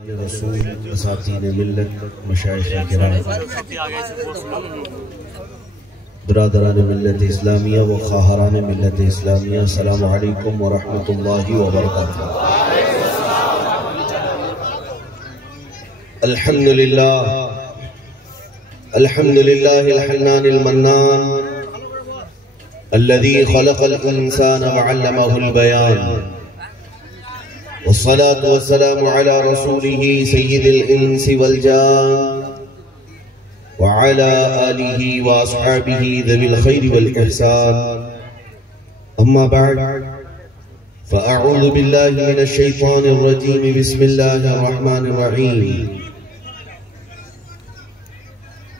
رسول اساتین ملت مشائخ کرام برادران ملت اسلامیہ و خواہران ملت اسلامیہ، السلام علیکم ورحمۃ اللہ وبرکاتہ۔ الحمدللہ الحنان المنان الذي خلق الإنسان وعلمه البيان، والصلاة والسلام على رسوله سيد الإنس والجان وعلى آله وأصحابه ذوي الخير والإحسان، أما بعد فأعوذ بالله من الشيطان الرجيم، بسم الله الرحمن الرحيم،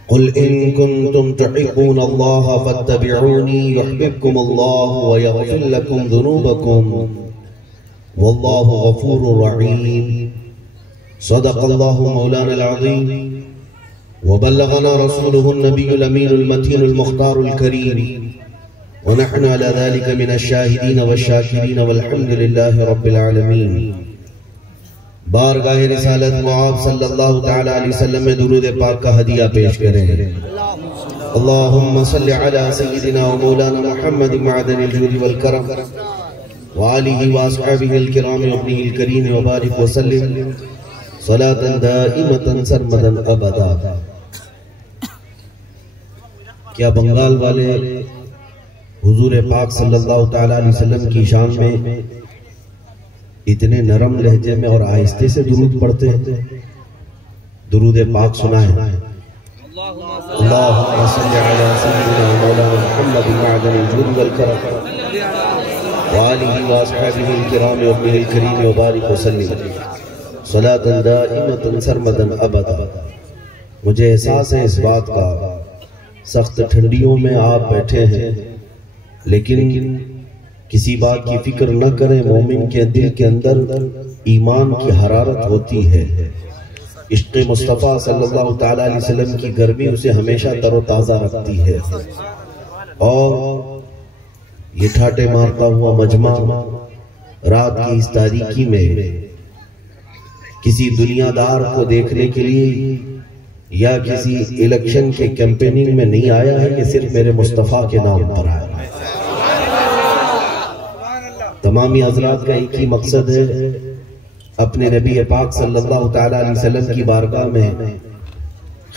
قل إن كنتم تحبون الله فاتبعوني يحببكم الله ويغفر لكم ذنوبكم والله غفور رحيم۔ صدق الله مولانا العظيم وبلغنا رسوله النبي الأمين المتين المختار الكريم، ونحن على ذلك من الشاهدين والشاكرين والحمد لله رب العالمين۔ بارگاہ رسالت معاب صلی اللہ تعالی علیہ وسلم میں درود پاک کا ہدیہ پیش کریں۔ اللہم صلی علی سیدنا و مولانا محمد معدن الجود والکرم وآلہ واصحابہ الکرام وابنہ الکریم وبارک وسلم صلاة دائمتا سرمدا ابدا۔ کیا بنگال والے حضور پاک صلی اللہ تعالی علیہ وسلم کی شان میں اتنے نرم لہجے میں اور آہستہ سے درود پڑھتے ہیں؟ درود پاک سنائیں۔ اللہم صلی علی سیدنا مولانا محمد معدن الجود والکرم وآلہ واصحابہ الکرام وابنہ الکریم وبارک وسلم صلاة دائمتا سرمدا ابدا۔ مجھے احساس ہے اس بات کا، سخت ٹھنڈیوں میں آپ بیٹھے ہیں لیکن کسی بات کی فکر نہ کریں، مومن کے دل کے اندر ایمان کی حرارت ہوتی ہے، عشق مصطفیٰ صلی اللہ تعالی علیہ وسلم کی گرمی اسے ہمیشہ تر و تازہ رکھتی ہے، اور یہ ٹھاٹے مارتا ہوا مجمع رات کی اس تاریکی میں کسی دنیا دار کو دیکھنے کے لیے یا کسی الیکشن کے کیمپیننگ میں نہیں آیا ہے، یہ صرف میرے مصطفیٰ کے نام پر آیا ہے۔ تمامی حضرات کا ایک ہی مقصد ہے، اپنے نبی پاک صلی اللہ تعالی علیہ وسلم کی بارگاہ میں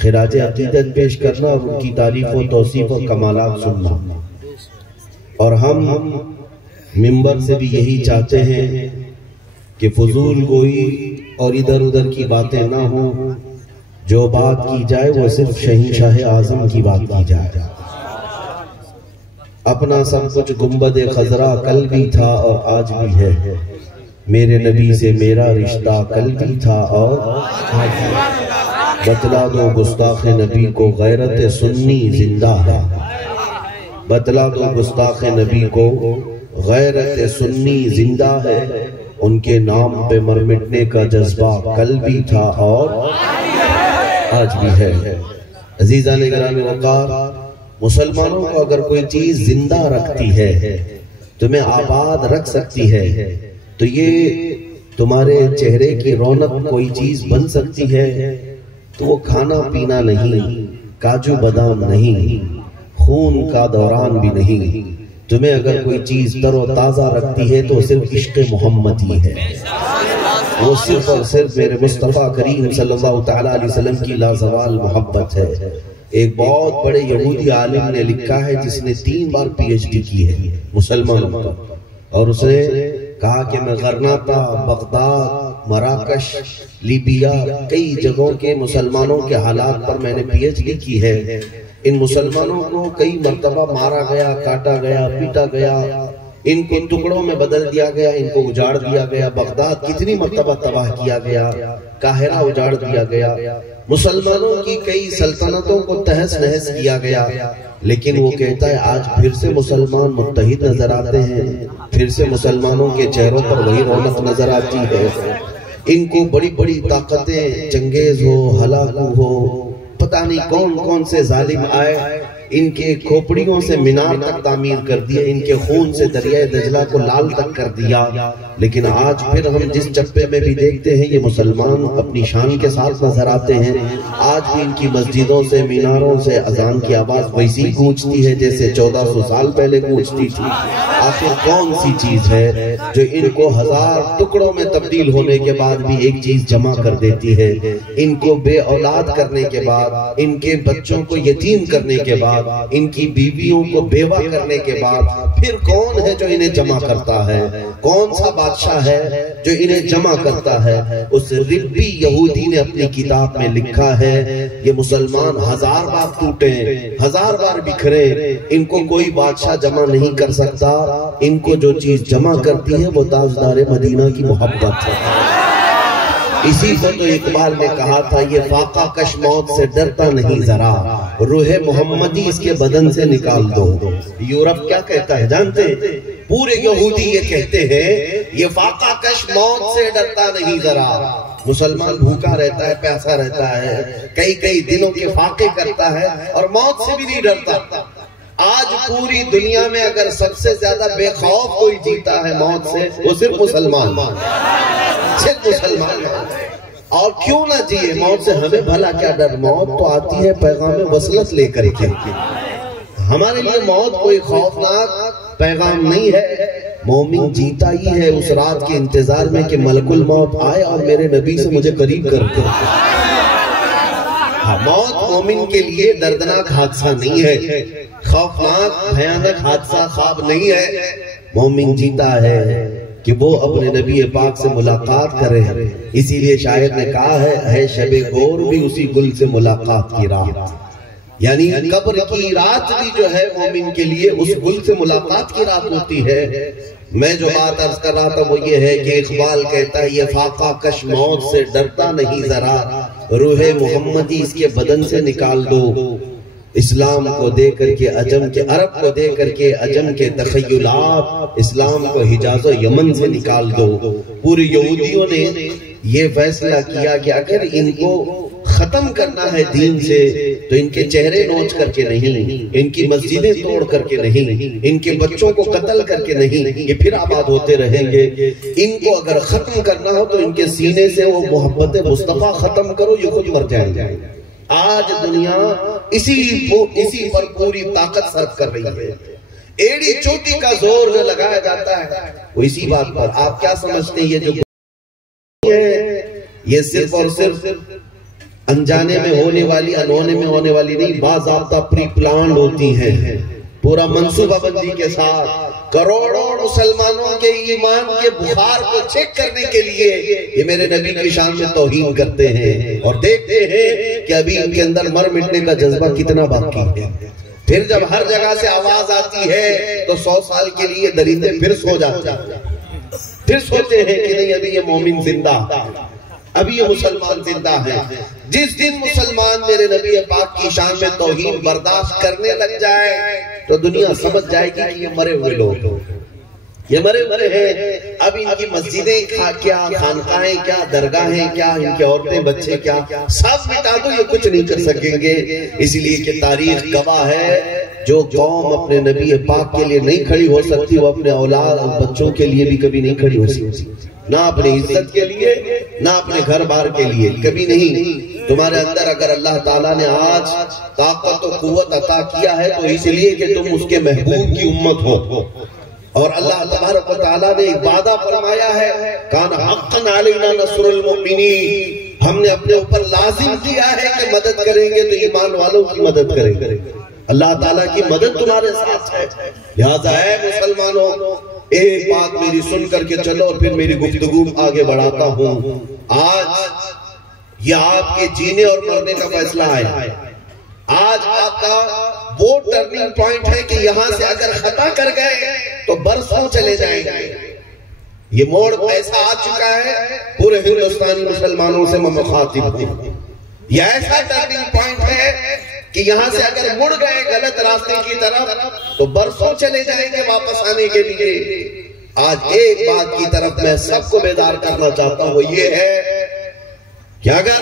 خراج عقیدت پیش کرنا اور ان کی تعریف و توصیف و کمالات سننا، اور ہم منبر سے بھی یہی چاہتے ہیں کہ فضول گوئی اور ادھر ادھر کی باتیں نہ ہوں، جو بات کی جائے وہ صرف شہنشاہ اعظم کی بات کی جائے۔ اپنا سب کچھ گنبد خضرا کل بھی تھا اور آج بھی ہے، میرے نبی سے میرا رشتہ کل بھی تھا اور آج بھی ہے۔ بتلا دو گستاخ نبی کو غیرت سنی زندہ ہے، بتلا دو گستاخ نبی کو غیرت سنی زندہ ہے، ان کے نام پہ مر مٹنے کا جذبہ کل بھی تھا اور آج بھی ہے۔ عزیزان گرامی وقار، مسلمانوں کو اگر کوئی چیز زندہ رکھتی ہے، تمہیں آباد رکھ سکتی ہے، تو یہ تمہارے چہرے کی رونق کوئی چیز بن سکتی ہے، تو وہ کھانا پینا نہیں، کاجو بادام نہیں، خون کا دوران بھی نہیں۔ تمہیں اگر کوئی چیز تر و تازہ رکھتی ہے تو صرف عشق محمد ہی ہے، وہ صرف اور صرف میرے مصطفیٰ کریم صلی اللہ تعالی علیہ وسلم کی لازوال محبت ہے۔ ایک بہت بڑے یہودی عالم نے لکھا ہے، جس نے 3 بار پی ایچ ڈی کی ہے مسلمانوں پر، اور اس نے کہا کہ میں غرناطہ، بغداد، مراکش، لیبیا، کئی جگہوں کے مسلمانوں کے حالات پر میں نے پی ایچ ڈی کی ہے۔ ان مسلمانوں کو کئی مرتبہ مارا گیا، کاٹا گیا، پیٹا گیا، ان کو ٹکڑوں میں بدل دیا گیا، ان کو اجاڑ دیا گیا، بغداد کتنی مرتبہ تباہ کیا گیا، قاہرہ اجاڑ دیا گیا، مسلمانوں کی کئی سلطنتوں کو تہس نہس کیا گیا، لیکن وہ کہتا ہے آج پھر سے مسلمان متحد نظر آتے ہیں، پھر سے مسلمانوں کے چہروں پر وہی رونق نظر آتی ہے۔ ان کو بڑی بڑی طاقتیں، چنگیز ہو، ہلاکو ہو، پتہ نہیں کون کون سے ظالم آئے، ان کے کھوپڑیوں سے مینار تک تعمیر کر دیا، ان کے خون سے دریائے دجلہ کو لال تک کر دیا، لیکن آج پھر ہم جس چپے میں بھی دیکھتے ہیں یہ مسلمان اپنی شان کے ساتھ نظر آتے ہیں۔ آج بھی ان کی مسجدوں سے میناروں سے اذان کی آواز ویسی گونجتی ہے جیسے 1400 سال پہلے گونجتی تھی۔ آخر کون سی چیز ہے جو ان کو 1000 ٹکڑوں میں تبدیل ہونے کے بعد بھی ایک چیز جمع کر دیتی ہے؟ ان کو بے اولاد کرنے کے بعد، ان کے بچوں کو یتیم کرنے کے بعد، ان کی بیویوں کو بیوہ کرنے کے بعد پھر کون ہے جو انہیں جمع کرتا ہے؟ کون سا بادشاہ ہے جو انہیں جمع کرتا ہے؟ اس ربی یہودی نے اپنی کتاب میں لکھا ہے یہ مسلمان 1000 بار ٹوٹے، 1000 بار بکھرے، ان کو کوئی بادشاہ جمع نہیں کر سکتا۔ ان کو جو چیز جمع کرتی ہے وہ تاجدار مدینہ کی محبت ہے۔ اسی کو تو اقبال نے کہا تھا یہ فاقہ کش موت سے ڈرتا نہیں ذرا، روح محمدی اس کے بدن سے نکال دو۔ یورپ کیا کہتا ہے جانتے ہیں؟ پورے یہودی یہ کہتے ہیں یہ فاقہ کش موت سے ڈرتا نہیں ذرا۔ مسلمان بھوکا رہتا ہے، پیاسا رہتا ہے، کئی دنوں کے فاقے کرتا ہے اور موت سے بھی نہیں ڈرتا۔ آج پوری دنیا میں اگر سب سے زیادہ بے خوف کوئی جیتا ہے موت سے وہ صرف مسلمان، صرف مسلمان ہے۔ اور کیوں نہ جیے موت سے؟ ہمیں بھلا کیا ڈر؟ موت تو آتی ہے پیغام وصلت لے کر کے۔ ہمارے لیے موت کوئی خوفناک پیغام نہیں ہے۔ مومن جیتا ہی ہے اس رات کے انتظار میں کہ ملک الموت آئے اور میرے نبی سے مجھے قریب کر دے۔ موت مومن کے لیے دردناک حادثہ نہیں ہے، خوفناک بھیانک حادثہ خواب نہیں ہے۔ مومن جیتا ہے کہ وہ اپنے نبی پاک سے ملاقات کرے۔ اسی لیے شاعر نے کہا ہے شب گور بھی اسی گل سے ملاقات کی رات، یعنی قبر کی رات بھی جو ہے مومن کے لیے اس گل سے ملاقات کی رات ہوتی ہے۔ میں جو بات عرض کر رہا تھا وہ یہ ہے کہ اقبال کہتا ہے یہ فاقہ کش موت سے ڈرتا نہیں ذرا، روح محمدی اس کے بدن سے نکال دو۔ اسلام کو دے کر کے عجم کے، عرب کو دے کر کے عجم کے تخیلات، اسلام کو حجاز و یمن سے نکال دو۔ پوری یہودیوں نے یہ فیصلہ کیا کہ اگر ان کو ختم کرنا ہے دین سے تو ان کے چہرے نوچ کر کے نہیں، ان کی مسجدیں توڑ کر کے نہیں، ان کے بچوں کو قتل کر کے نہیں، یہ پھر آباد ہوتے رہیں گے۔ ان کو اگر ختم کرنا ہو تو ان کے سینے سے وہ محبت مصطفیٰ ختم کرو، یہ خود مر جائیں گے۔ آج دنیا اسی پر پوری طاقت صرف کر رہی ہے۔ ایڑی چوٹی کا زور جو لگایا جاتا ہے وہ اسی بات پر۔ آپ کیا سمجھتے ہیں یہ جو یہ صرف اور صرف انجانے میں ہونے والی، انونے میں ہونے والی نہیں، باضابطہ پری پلانڈ ہوتی ہیں، پورا منصوبہ بندی کے ساتھ۔ کروڑوں مسلمانوں کے ایمان کے بخار کو چیک کرنے کے لیے یہ میرے نبی کی شان میں توہین کرتے ہیں اور دیکھتے ہیں کہ ابھی ان کے اندر مر مٹنے کا جذبہ کتنا باقی ہے۔ پھر جب ہر جگہ سے آواز آتی ہے تو 100 سال کے لیے درندے پھر سو جاتے ہیں، پھر سوچتے ہیں کہ نہیں ابھی یہ مومن زندہ، ابھی یہ مسلمان زندہ ہے۔ جس دن مسلمان میرے نبی پاک کی شان میں توہین برداشت کرنے لگ جائے تو دنیا سمجھ جائے گی کہ یہ مرے ہوئے لوگ، یہ مرے ہوئے ہیں۔ اب ان کی مسجدیں کیا، خانقاہیں کیا، درگاہیں کیا، ان کے عورتیں بچے کیا، سب مٹا دو یہ کچھ نہیں کر سکیں گے۔ اس لیے کہ تاریخ گواہ ہے جو قوم اپنے نبی پاک کے لیے نہیں کھڑی ہو سکتی وہ اپنے اولاد اور بچوں کے لیے بھی کبھی نہیں کھڑی ہو سکتی، نہ اپنی عزت کے لیے نہ اپنے گھر بار کے لیے، کبھی نہیں۔ تمہارے اندر اگر اللہ تعالیٰ نے آج طاقت و قوت عطا کیا ہے تو اس لیے کہ تم اس کے محبوب کی امت ہو، اور اللہ تبارک و تعالیٰ نے ایک وعدہ فرمایا ہے کان حقا علینا نصر المؤمنین، ہم نے اپنے اوپر لازم کیا ہے کہ مدد کریں گے تو ایمان والوں کی مدد کریں گے۔ اللہ تعالیٰ کی مدد تمہارے ساتھ ہے۔ لہذا اے مسلمانوں ایک بات میری سن کر کے چلو اور پھر میری گفتگو آگے بڑھاتا ہوں۔ آج یہ آپ کے جینے اور مرنے کا فیصلہ ہے۔ آج آپ کا وہ ٹرننگ پوائنٹ ہے کہ یہاں سے اگر خطا کر گئے تو برسوں چلے جائیں گے۔ یہ موڑ ایسا آ چکا ہے، پورے ہندوستانی مسلمانوں سے میں مخاطب ہوں۔ یہ ایسا ٹرننگ پوائنٹ ہے کہ یہاں سے اگر مڑ گئے غلط راستے کی طرف تو برسوں چلے جائیں گے واپس آنے کے لیے۔ آج ایک بات کی طرف میں سب کو بیدار کرنا چاہتا ہوں، وہ یہ ہے کہ اگر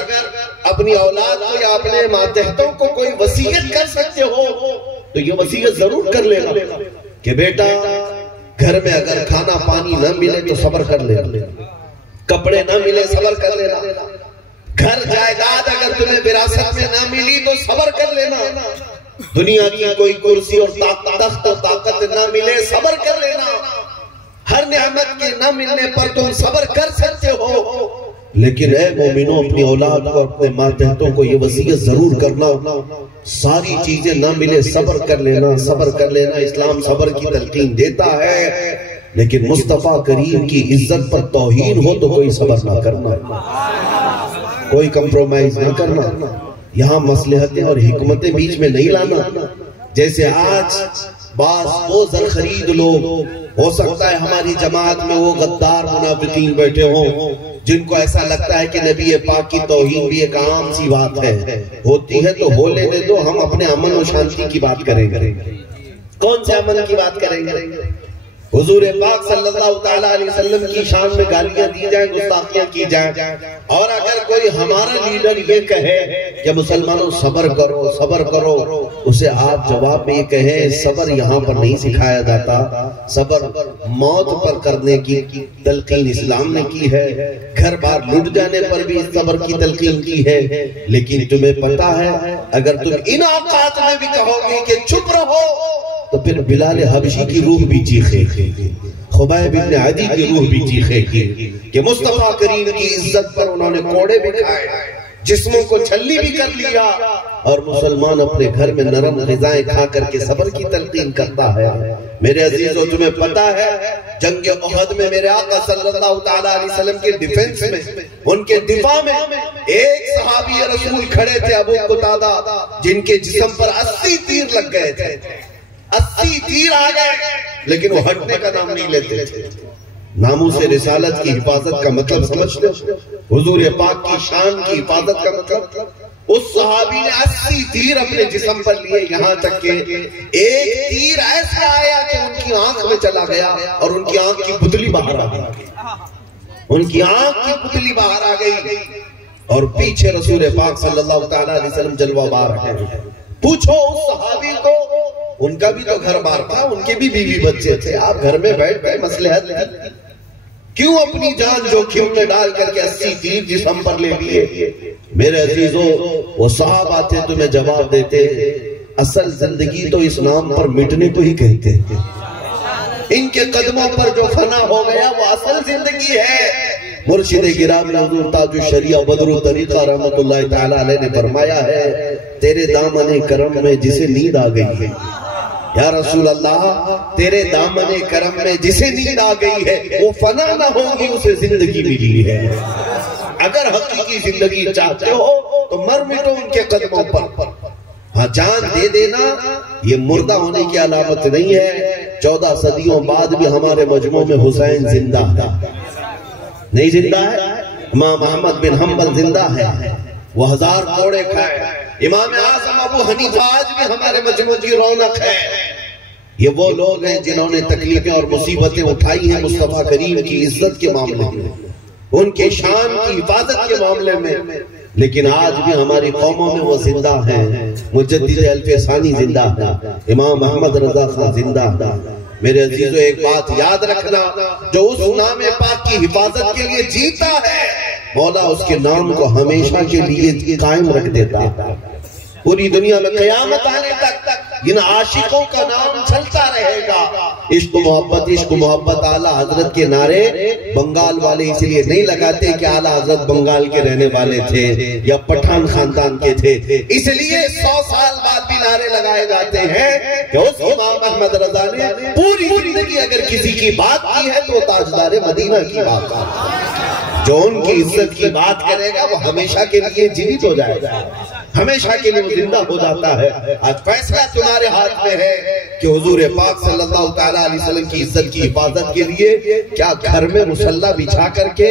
اپنی اولاد کو یا اپنے ماتحتوں کو کوئی وصیت کر سکتے ہو تو یہ وصیت ضرور کر لے گا کہ بیٹا گھر میں اگر کھانا پانی نہ ملے تو صبر کر لینا، کپڑے نہ ملے صبر کر لینا، گھر جائیداد اگر تمہیں وراثت میں نہ ملی تو صبر کر لینا، دنیا کی کوئی کرسی اور تخت و طاقت نہ ملے صبر کر لینا، ہر نعمت کے نہ ملنے پر تم صبر کر سکتے ہو، لیکن اے مومنوں اپنی اولاد کو اپنے ماتحتوں کو یہ وصیت ضرور کرنا، ساری چیزیں نہ ملے صبر کر لینا، صبر کر لینا۔ اسلام صبر کی تلقین دیتا ہے، لیکن مصطفیٰ کریم کی عزت پر توہین ہو تو کوئی صبر نہ کرنا، کوئی کمپرومائز نہ کرنا، یہاں مصلحتیں اور حکمتیں بیچ میں نہیں لانا۔ جیسے آج بعض وہ زرخرید لوگ، ہو سکتا ہے ہماری جماعت میں وہ غدار منافقین بیٹھے ہوں جن کو ایسا لگتا ہے کہ نبی پاک کی توہین بھی ایک عام سی بات ہے، ہوتی ہے تو ہو لینے دو، ہم اپنے امن و شانتی کی بات کریں گے۔ کون سے امن کی بات کریں گے؟ حضور پاک صلی اللہ تعالیٰ علیہ وسلم کی شان میں گالیاں دی جائیں، گستاخیاں کی جائیں، اور اگر کوئی ہمارا لیڈر یہ کہے کہ مسلمانوں صبر کرو صبر کرو، اسے آپ جواب میں یہ کہیں صبر یہاں پر نہیں سکھایا جاتا، صبر موت پر کرنے کی تلقین اسلام نے کی ہے، گھر بار لٹ جانے پر بھی صبر کی تلقین کی ہے۔ لیکن تمہیں پتا ہے اگر تم ان اوقات میں بھی کہو گے کہ چپ رہو تو پھر بلال حبشی کی روح بھی چیخے گی، خبیب بن عدی کی روح بھی چیخے گی کہ مصطفیٰ کریم کی عزت پر انہوں نے کوڑے بھی کھائے، جسموں کو چھلی بھی کر لیا، اور مسلمان اپنے گھر میں نرم غذائیں کھا کر کے صبر کی تلقین کرتا ہے۔ میرے عزیزوں تمہیں پتا ہے جنگ احد میں میرے آقا صلی اللہ تعالیٰ علیہ وسلم کے ڈیفنس میں، ان کے دفاع میں ایک صحابی رسول کھڑے تھے ابو قتادہ، جن کے جسم پر 80 تیر لگ گئے تھے، 80 تیر آ گئے، لیکن وہ ہٹنے کا نام نہیں لیتے تھے۔ ناموس رسالت کی حفاظت کا مطلب سمجھتے ہو؟ حضور پاک کی شان کی حفاظت کا مطلب؟ اس صحابی نے 80 تیر اپنے جسم پر لیے، یہاں تک کہ ایک تیر ایسا آیا کہ ان کی آنکھ میں چلا گیا اور ان کی آنکھ کی پتلی باہر آ گئی، ان کی آنکھ کی پتلی باہر آ گئی، اور پیچھے رسول پاک صلی اللہ تعالیٰ علیہ وسلم جلوہ بار ہیں۔ پوچھو اس صحابی کو، ان کا بھی تو گھر بار تھا، ان کے بھی بیوی بچے تھے، آپ گھر میں بیٹھ گئے، مصلحت تھی، کیوں اپنی جان جوکھم میں ڈال کر کے 80 تیر جسم پر لے لیے؟ میرے عزیزوں وہ صحابہ تھے تمہیں جواب دیتے، اصل زندگی تو اس نام پر مٹنے کو ہی کہتے ہیں، ان کے قدموں پر جو فنا ہو گیا وہ اصل زندگی ہے۔ مرشد گرامی حضور تاج الشریعہ بدر الطریقہ رحمت اللہ تعالیٰ علیہ نے فرمایا ہے، تیرے دامن کرم میں جسے نیند آ گئی ہے، یا رسول اللہ تیرے دامن کرم میں جسے نیند آ گئی ہے وہ فنا نہ ہوگی، اسے زندگی ملی ہے۔ اگر حقیقی زندگی چاہتے ہو تو مر مٹو ان کے قدموں پر، ہاں جان دے دینا یہ مردہ ہونے کی علامت نہیں ہے۔ 14 صدیوں بعد بھی ہمارے مجموع میں حسین زندہ ہے، نہیں زندہ ہے؟ امام احمد بن حنبل زندہ ہے، وہ 1000 کوڑے کھائے، امام اعظم ابو حنیفہ آج بھی ہمارے مجموع کی رونق ہے۔ یہ وہ لوگ ہیں جنہوں نے تکلیفیں اور مصیبتیں اٹھائی ہیں مصطفیٰ کریم کی عزت کے معاملے میں، ان کے شان کی حفاظت کے معاملے میں، لیکن آج بھی ہماری قوموں میں وہ زندہ ہیں۔ مجدد الف ثانی زندہ ہے، امام احمد رضا خان زندہ ہے۔ میرے عزیزو ایک بات یاد رکھنا، جو اس نام پاک کی حفاظت کے لیے جیتا ہے مولا اس کے نام کو ہمیشہ کے لیے قائم رکھ دیتا ہے۔ پوری دنیا میں قیامت آنے تک ان عاشقوں کا نام چلتا رہے گا۔ عشق محبت اعلیٰ حضرت کے نعرے بنگال والے اس لیے نہیں لگاتے کہ اعلیٰ حضرت بنگال کے رہنے والے تھے یا پٹھان خاندان کے تھے، اس لیے 100 سال بعد بھی نعرے لگائے جاتے ہیں کہ اس امام احمد رضا نے پوری زندگی اگر کسی کی بات کی ہے تو تاجدار مدینہ کی بات ہے۔ جو ان کی عزت کی بات کرے گا وہ ہمیشہ کے لیے جیوت ہو جائے گا، ہمیشہ کے لیے وہ زندہ ہو جاتا ہے۔ آج فیصلہ تمہارے ہاتھ میں ہے کہ حضور پاک صلی اللہ تعالیٰ علیہ وسلم کی عزت کی حفاظت کے لیے کیا گھر میں مصلی بچھا کر کے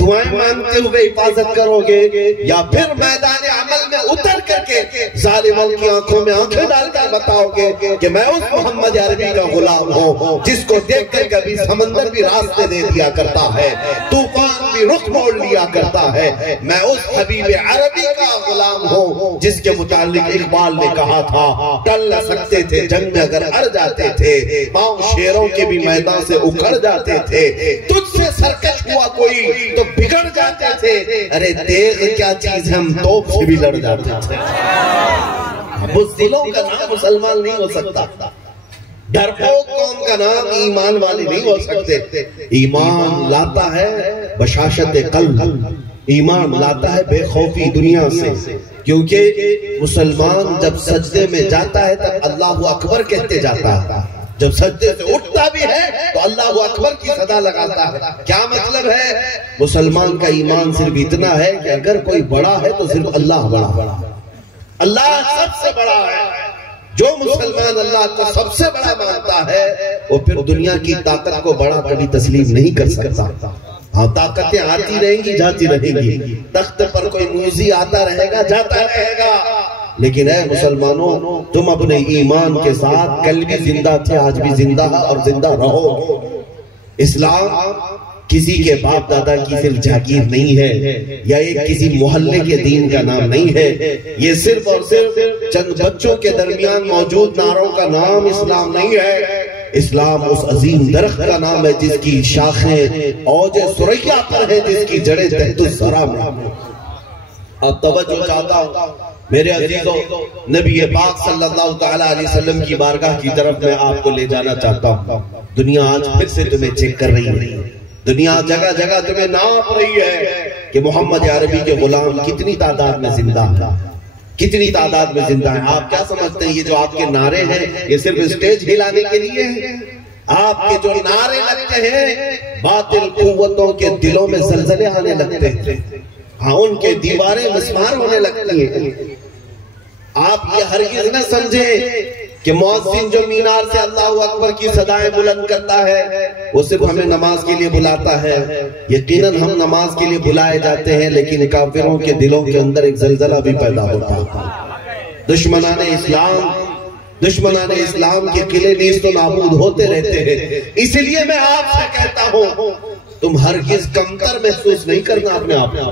دعائیں مانگتے ہوئے حفاظت کرو گے، یا پھر میدان عمل میں اتر کر کے ظالموں کی آنکھوں میں آنکھیں ڈال کر بتاؤ گے کہ میں اس محمد عربی کا غلام ہوں جس کو دیکھ کر کبھی سمندر بھی راستے دے دیا کرتا ہے، طوفان بھی رخ موڑ لیا کرتا ہے، میں اس حبیب عربی کا غلام ہوں جس کے متعلق اقبال نے کہا تھا ٹل نہ سکتے تھے جنگ میں اگر اڑ جاتے تھے، پاؤں شیروں کے بھی میدان سے اکھڑ جاتے تھے، تجھ سے سرکش ہوا کوئی تو بگڑ جاتے تھے، ارے تیغ کیا چیز ہم توپ سے بھی لڑ جاتے تھے۔ بزدلوں کا نام مسلمان نہیں ہو سکتا، ڈرپوک قوم کا نام ایمان والے نہیں ہو سکتے۔ ایمان لاتا ہے بشاشت قلب، ایمان لاتا ہے بے خوفی دنیا سے، کیونکہ مسلمان جب سجدے میں جاتا ہے تب اللہ اکبر کہتے جاتا ہے، جب سجدے سے اٹھتا بھی ہے تو اللہ اکبر کی صدا لگاتا ہے۔ کیا مطلب ہے؟ مسلمان کا ایمان صرف اتنا ہے کہ اگر کوئی بڑا ہے تو صرف اللہ بڑا، اللہ سب سے بڑا ہے۔ جو مسلمان اللہ کو سب سے بڑا مانتا ہے وہ پھر دنیا کی طاقت کو بڑا کبھی تسلیم نہیں کر سکتا۔ ہاں طاقتیں آتی رہیں گی جاتی رہیں گی، تخت پر کوئی موزی آتا رہے گا جاتا رہے گا، لیکن اے مسلمانوں تم اپنے ایمان کے ساتھ کل بھی زندہ تھے، آج بھی زندہ اور زندہ رہو۔ اسلام کسی کے باپ دادا کی صرف جاگیر نہیں ہے، یا ایک کسی محلے کے دین کا نام نہیں ہے، یہ صرف اور صرف چند بچوں کے درمیان موجود نعروں کا نام اسلام نہیں ہے۔ اسلام اس عظیم درخت کا نام ہے جس کی شاخیں اوج ثریا پر ہیں، جس کی جڑیں تحت الثری میں۔ اب توجہ چاہتا ہوں میرے عزیزوں، نبی پاک صلی اللہ تعالیٰ علیہ وسلم کی بارگاہ کی طرف میں آپ کو لے جانا چاہتا ہوں۔ دنیا آج پھر سے تمہیں چیک کر رہی ہے، دنیا جگہ جگہ تمہیں ناپ رہی ہے کہ محمد عربی کے غلام کتنی تعداد میں زندہ ہیں، کتنی تعداد میں زندہ ہیں۔ آپ کیا سمجھتے ہیں یہ جو آپ کے نعرے ہیں یہ صرف اسٹیج ہلانے کے لیے ہیں؟ آپ کے جو نعرے لگتے ہیں باطل قوتوں کے دلوں میں زلزلے آنے لگتے ہیں، ہاں ان کے دیواریں مسمار ہونے لگتی ہیں۔ آپ یہ ہرگز نہ سمجھیں کہ مؤذن جو مینار سے اللہ اکبر کی صدائیں بلند کرتا ہے وہ صرف ہمیں نماز کے لیے بلاتا ہے۔ یقیناً ہم نماز کے لیے بلائے جاتے ہیں، لیکن کافروں کے دلوں کے اندر ایک زلزلہ بھی پیدا ہوتا ہے۔ دشمنان اسلام کے قلعے نیست و نابود ہوتے رہتے ہیں۔ اس لیے میں آپ سے کہتا ہوں تم ہرگز کمتر محسوس نہیں کرنا اپنے آپ کو،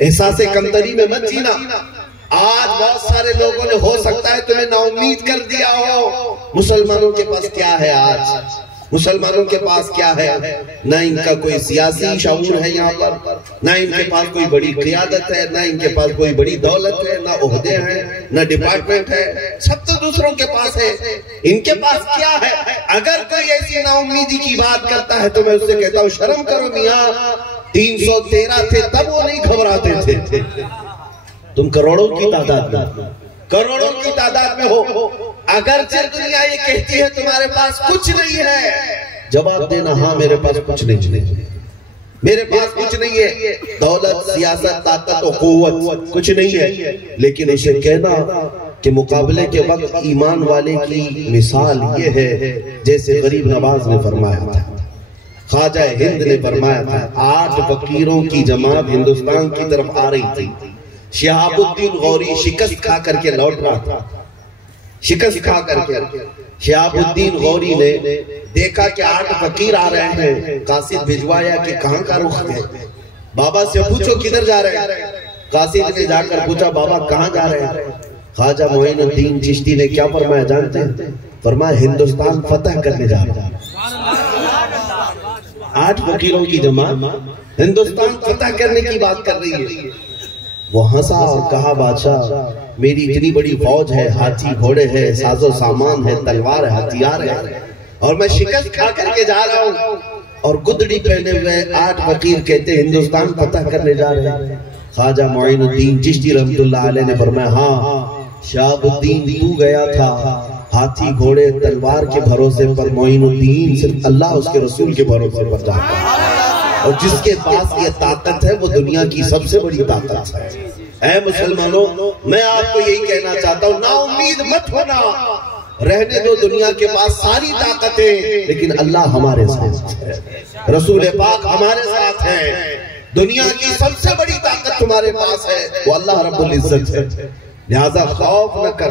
احساس کمتری میں مت جینا۔ آج بہت سارے لوگوں نے ہو سکتا ہے تمہیں نا امید کر دیا ہو۔ مسلمانوں کے پاس کیا ہے آج؟ مسلمانوں کے پاس کیا ہے؟ نہ ان کا کوئی سیاسی شعور ہے یہاں پر، نہ ان کے پاس کوئی بڑی قیادت ہے، نہ ان کے پاس کوئی بڑی دولت ہے، نہ عہدے ہیں، نہ ڈپارٹمنٹ ہے، سب تو دوسروں کے پاس ہے۔ ان کے پاس کیا ہے؟ اگر کوئی ایسی نا امیدی کی بات کرتا ہے تو میں اس سے کہتا ہوں شرم کرو میاں، 313 تھے تب وہ نہیں گھبراتے تھے، تم کروڑوں کی تعداد میں ہو۔ اگرچہ دنیا یہ کہتی ہے تمہارے پاس کچھ نہیں ہے، جواب دینا ہاں میرے پاس کچھ نہیں، میرے پاس کچھ نہیں ہے، دولت، سیاست، طاقت و قوت کچھ نہیں ہے، لیکن اسے کہنا کہ مقابلے کے وقت ایمان والے کی مثال یہ ہے جیسے غریب نواز نے فرمایا تھا، خواجہ ہند نے فرمایا تھا، 8 فقیروں کی جماعت ہندوستان کی طرف آ رہی تھی، شہاب الدین غوری شکست کھا کر کے لوٹ رہا تھا، شکست کھا کر کے شہاب الدین غوری نے دیکھا کہ 8 فقیر آ رہے ہیں، قاصد بھجوایا کہ کہاں کا رخ ہے، بابا سے پوچھو کدھر جا رہے ہیں؟ قاصد نے جا کر پوچھا بابا کہاں جا رہے ہیں؟ خواجہ معین الدین چشتی نے کیا فرمایا جانتے ہیں؟ فرمایا ہندوستان فتح کرنے جا رہا ہے۔ 8 فقیروں کی جماعت ہندوستان فتح کرنے کی بات کر رہی ہے۔ وہ ہنسا اور کہا بادشاہ میری اتنی بڑی فوج ہے، ہاتھی گھوڑے ہے، ساز و سامان ہے، تلوار ہے، ہتھیار ہے، اور میں شکست کھا کر کے جا رہا ہوں، اور گدڑی پہنے ہوئے 8 فقیر کہتے ہندوستان فتح کرنے جا رہے ہیں۔ خواجہ معین الدین چشتی رحمت اللہ علیہ نے فرمایا ہاں شہاب الدین تو گیا تھا ہاتھی گھوڑے تلوار کے بھروسے پر، معین الدین صرف اللہ اس کے رسول کے بھروسے پر جاتا ہے، اور جس کے پاس یہ طاقت ہے وہ دنیا کی سب سے بڑی طاقت ہے۔ اے مسلمانوں میں آپ کو یہی کہنا چاہتا ہوں نا امید مت ہونا، رہنے دو دنیا کے پاس ساری طاقتیں، لیکن اللہ ہمارے ساتھ ہے، رسول پاک ہمارے ساتھ ہے، دنیا کی سب سے بڑی طاقت تمہارے پاس ہے، وہ اللہ رب العزت ہے، لہذا خوف نہ کر۔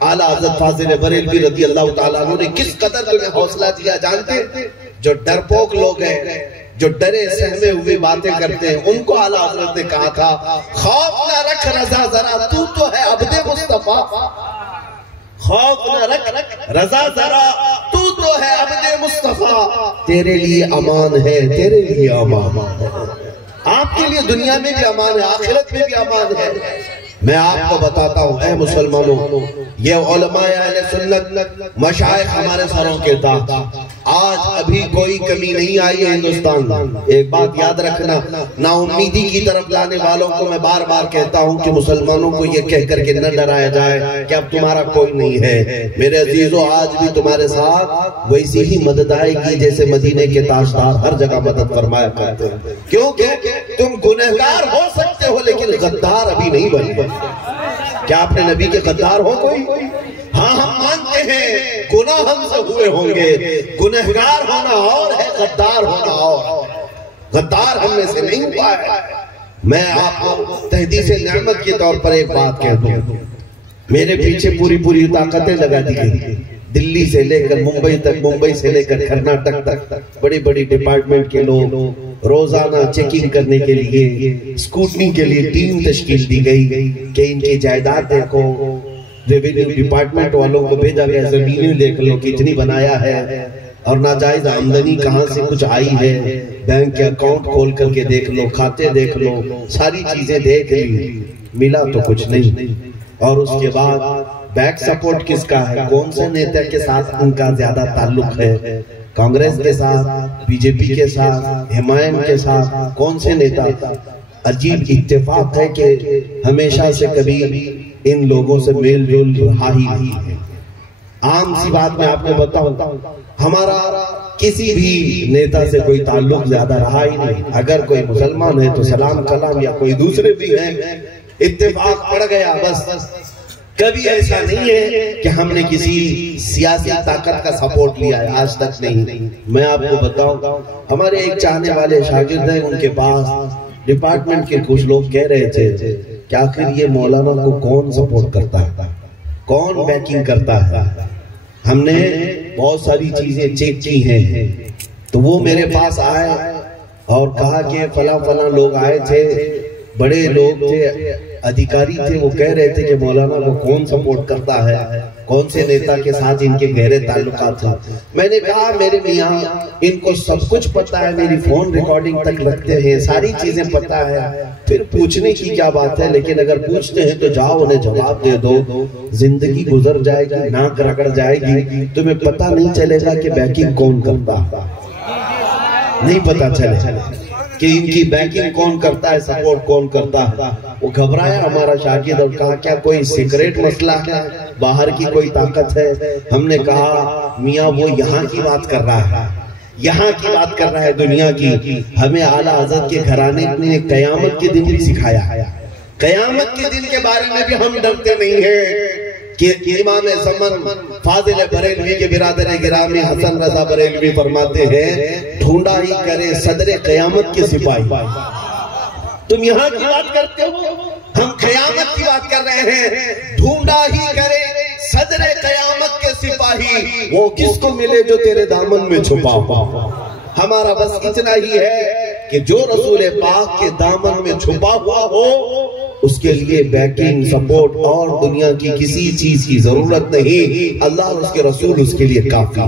اعلیٰ حضرت فاضل بریلوی رضی اللہ تعالیٰ عنہ نے کس قدر تمہیں حوصلہ دیا جانتے؟ جو ڈرپوک لوگ ہیں، جو ڈرے سہمے ہوئے باتیں کرتے ہیں، ان کو اعلیٰ حضرت نے کہا تھا خوف نہ رکھ رضا ذرا، تو ہے عبد مصطفیٰ، خوف نہ رکھ رضا ذرا، تو ہے عبد مصطفیٰ، تیرے لیے امان ہے، تیرے لیے امان ہے، آپ کے لیے دنیا میں بھی امان ہے، آخرت میں بھی امان ہے۔ میں آپ کو بتاتا ہوں اے مسلمانوں، یہ علماء اہل سنت مشائخ ہمارے سروں کے تحت، آج ابھی کوئی کمی نہیں آئی ہے ہندوستان میں۔ ایک بات یاد رکھنا، نا امیدی کی طرف لانے والوں کو میں بار بار کہتا ہوں کہ مسلمانوں کو یہ کہہ کر کے نہ ڈرایا جائے کہ اب تمہارا کوئی نہیں ہے۔ میرے عزیزو، آج بھی تمہارے ساتھ ویسی ہی مدد آئے گی جیسے مدینے کے تاجدار ہر جگہ مدد فرمایا کرتے ہیں، کیونکہ تم گنہگار ہو سکتے ہو لیکن غدار ابھی نہیں بنے۔ کیا آپ نے نبی کے غدار ہو کوئی؟ ہاں ہم مانتے ہیں گناہ ہم سے ہوئے ہوں گے، گنہگار ہونا اور ہے، غدار ہونا اور، غدار ہم میں سے نہیں ہوا ہے۔ میں آپ کو تحدیث نعمت کے طور پر ایک بات کہہ دوں، میرے پیچھے پوری طاقتیں لگا دی گئی، دلی سے لے کر ممبئی تک، ممبئی سے لے کر کرناٹک تک، بڑی بڑی ڈپارٹمنٹ کے لوگ، روزانہ چیکنگ کرنے کے لیے، سکوٹنی کے لیے ٹیم تشکیل دی گئی کہ ان کی جائیداد دیکھو، ریونیو ڈپارٹمنٹ والوں کو بھیجا گیا زمینیں دیکھ لو کتنی بنایا ہے، اور ناجائز آمدنی کہاں سے کچھ آئی ہے، بینک کے اکاؤنٹ کھول کر کے دیکھ لو، کھاتے دیکھ لو، ساری چیزیں دیکھ لی، ملا تو کچھ نہیں۔ اور اس کے بعد بیک سپورٹ کس کا ہے، کون سے نیتا کے ساتھ ان کا زیادہ تعلق ہے، کانگریس کے ساتھ، بی جے پی کے ساتھ، حمایت کے ساتھ، کون سے نیتا؟ عجیب اتفاق ہے کہ ہمیشہ سے کبھی ان لوگوں سے میل جول رہا ہی نہیں ہے۔ عام سی بات میں آپ کو بتاؤں، ہمارا کسی بھی نیتا سے کوئی تعلق زیادہ رہا ہی نہیں، اگر کوئی مسلمان ہے تو سلام کلام، یا کوئی دوسرے بھی ہیں اتفاق پڑ گیا بس۔ کبھی ایسا نہیں ہے کہ ہم نے کسی سیاسی طاقت کا سپورٹ لیا ہے، آج تک نہیں۔ میں آپ کو بتاؤں، ہمارے ایک چاہنے والے شاگرد ہیں، ان کے پاس ڈپارٹمنٹ کے کچھ لوگ کہہ رہے تھے کہ آخر یہ مولانا کو کون سپورٹ کرتا ہے، کون بیکنگ کرتا ہے۔ ہم نے بہت ساری چیزیں چیک کی ہیں، تو وہ میرے پاس آئے اور کہا کہ فلاں فلاں لوگ آئے تھے، بڑے لوگ تھے، ادھیکاری تھے، وہ کہہ رہے تھے کہ مولانا کو کون سپورٹ کرتا ہے، کون سے نیتا کے ساتھ ان کے گہرے تعلقات ہیں۔ میں نے کہا میرے میاں ان کو سب کچھ پتا ہے، میری فون ریکارڈنگ تک رکھتے ہیں، ساری چیزیں پتا ہے، پھر پوچھنے کی کیا بات ہے، لیکن اگر پوچھتے ہیں تو جاؤ انہیں جواب دے دو، زندگی گزر جائے گی، ناک رگڑ جائے گی، تمہیں پتہ نہیں چلے گا کہ بیکنگ کون کرتا، نہیں پتہ چلے کہ ان کی بیکنگ کون کرتا ہے، سپورٹ کون کرتا ہے۔ وہ گھبرایا ہمارا شاگرد اور کہا کیا کوئی سیکریٹ مسئلہ ہے، باہر کی کوئی طاقت ہے؟ ہم نے کہا میاں وہ یہاں کی بات کر رہا ہے، یہاں کی بات کر رہا ہے، دنیا کی۔ ہمیں اعلیٰ حضرت کے گھرانے نے قیامت کے دن بھی سکھایا ہے، قیامت کے دن کے بارے میں بھی ہم ڈرتے نہیں ہیں کہ امام زمان فاضل بریلوی کے برادر گرامی حسن رضا بریلوی فرماتے ہیں ڈھونڈا ہی کرے صدر قیامت کے سپاہی۔ تم یہاں کی بات کرتے ہو، ہم قیامت کی بات کر رہے ہیں۔ ڈھونڈا ہی کرے صدر قیامت کے سپاہی، وہ کس کو ملے جو تیرے دامن میں چھپا ہوا۔ ہمارا بس اتنا ہی ہے کہ جو رسول پاک کے دامن میں چھپا ہوا ہو اس کے لیے بیکنگ، سپورٹ اور دنیا کی کسی چیز کی ضرورت نہیں، اللہ اور اس کے رسول اس کے لیے کافی۔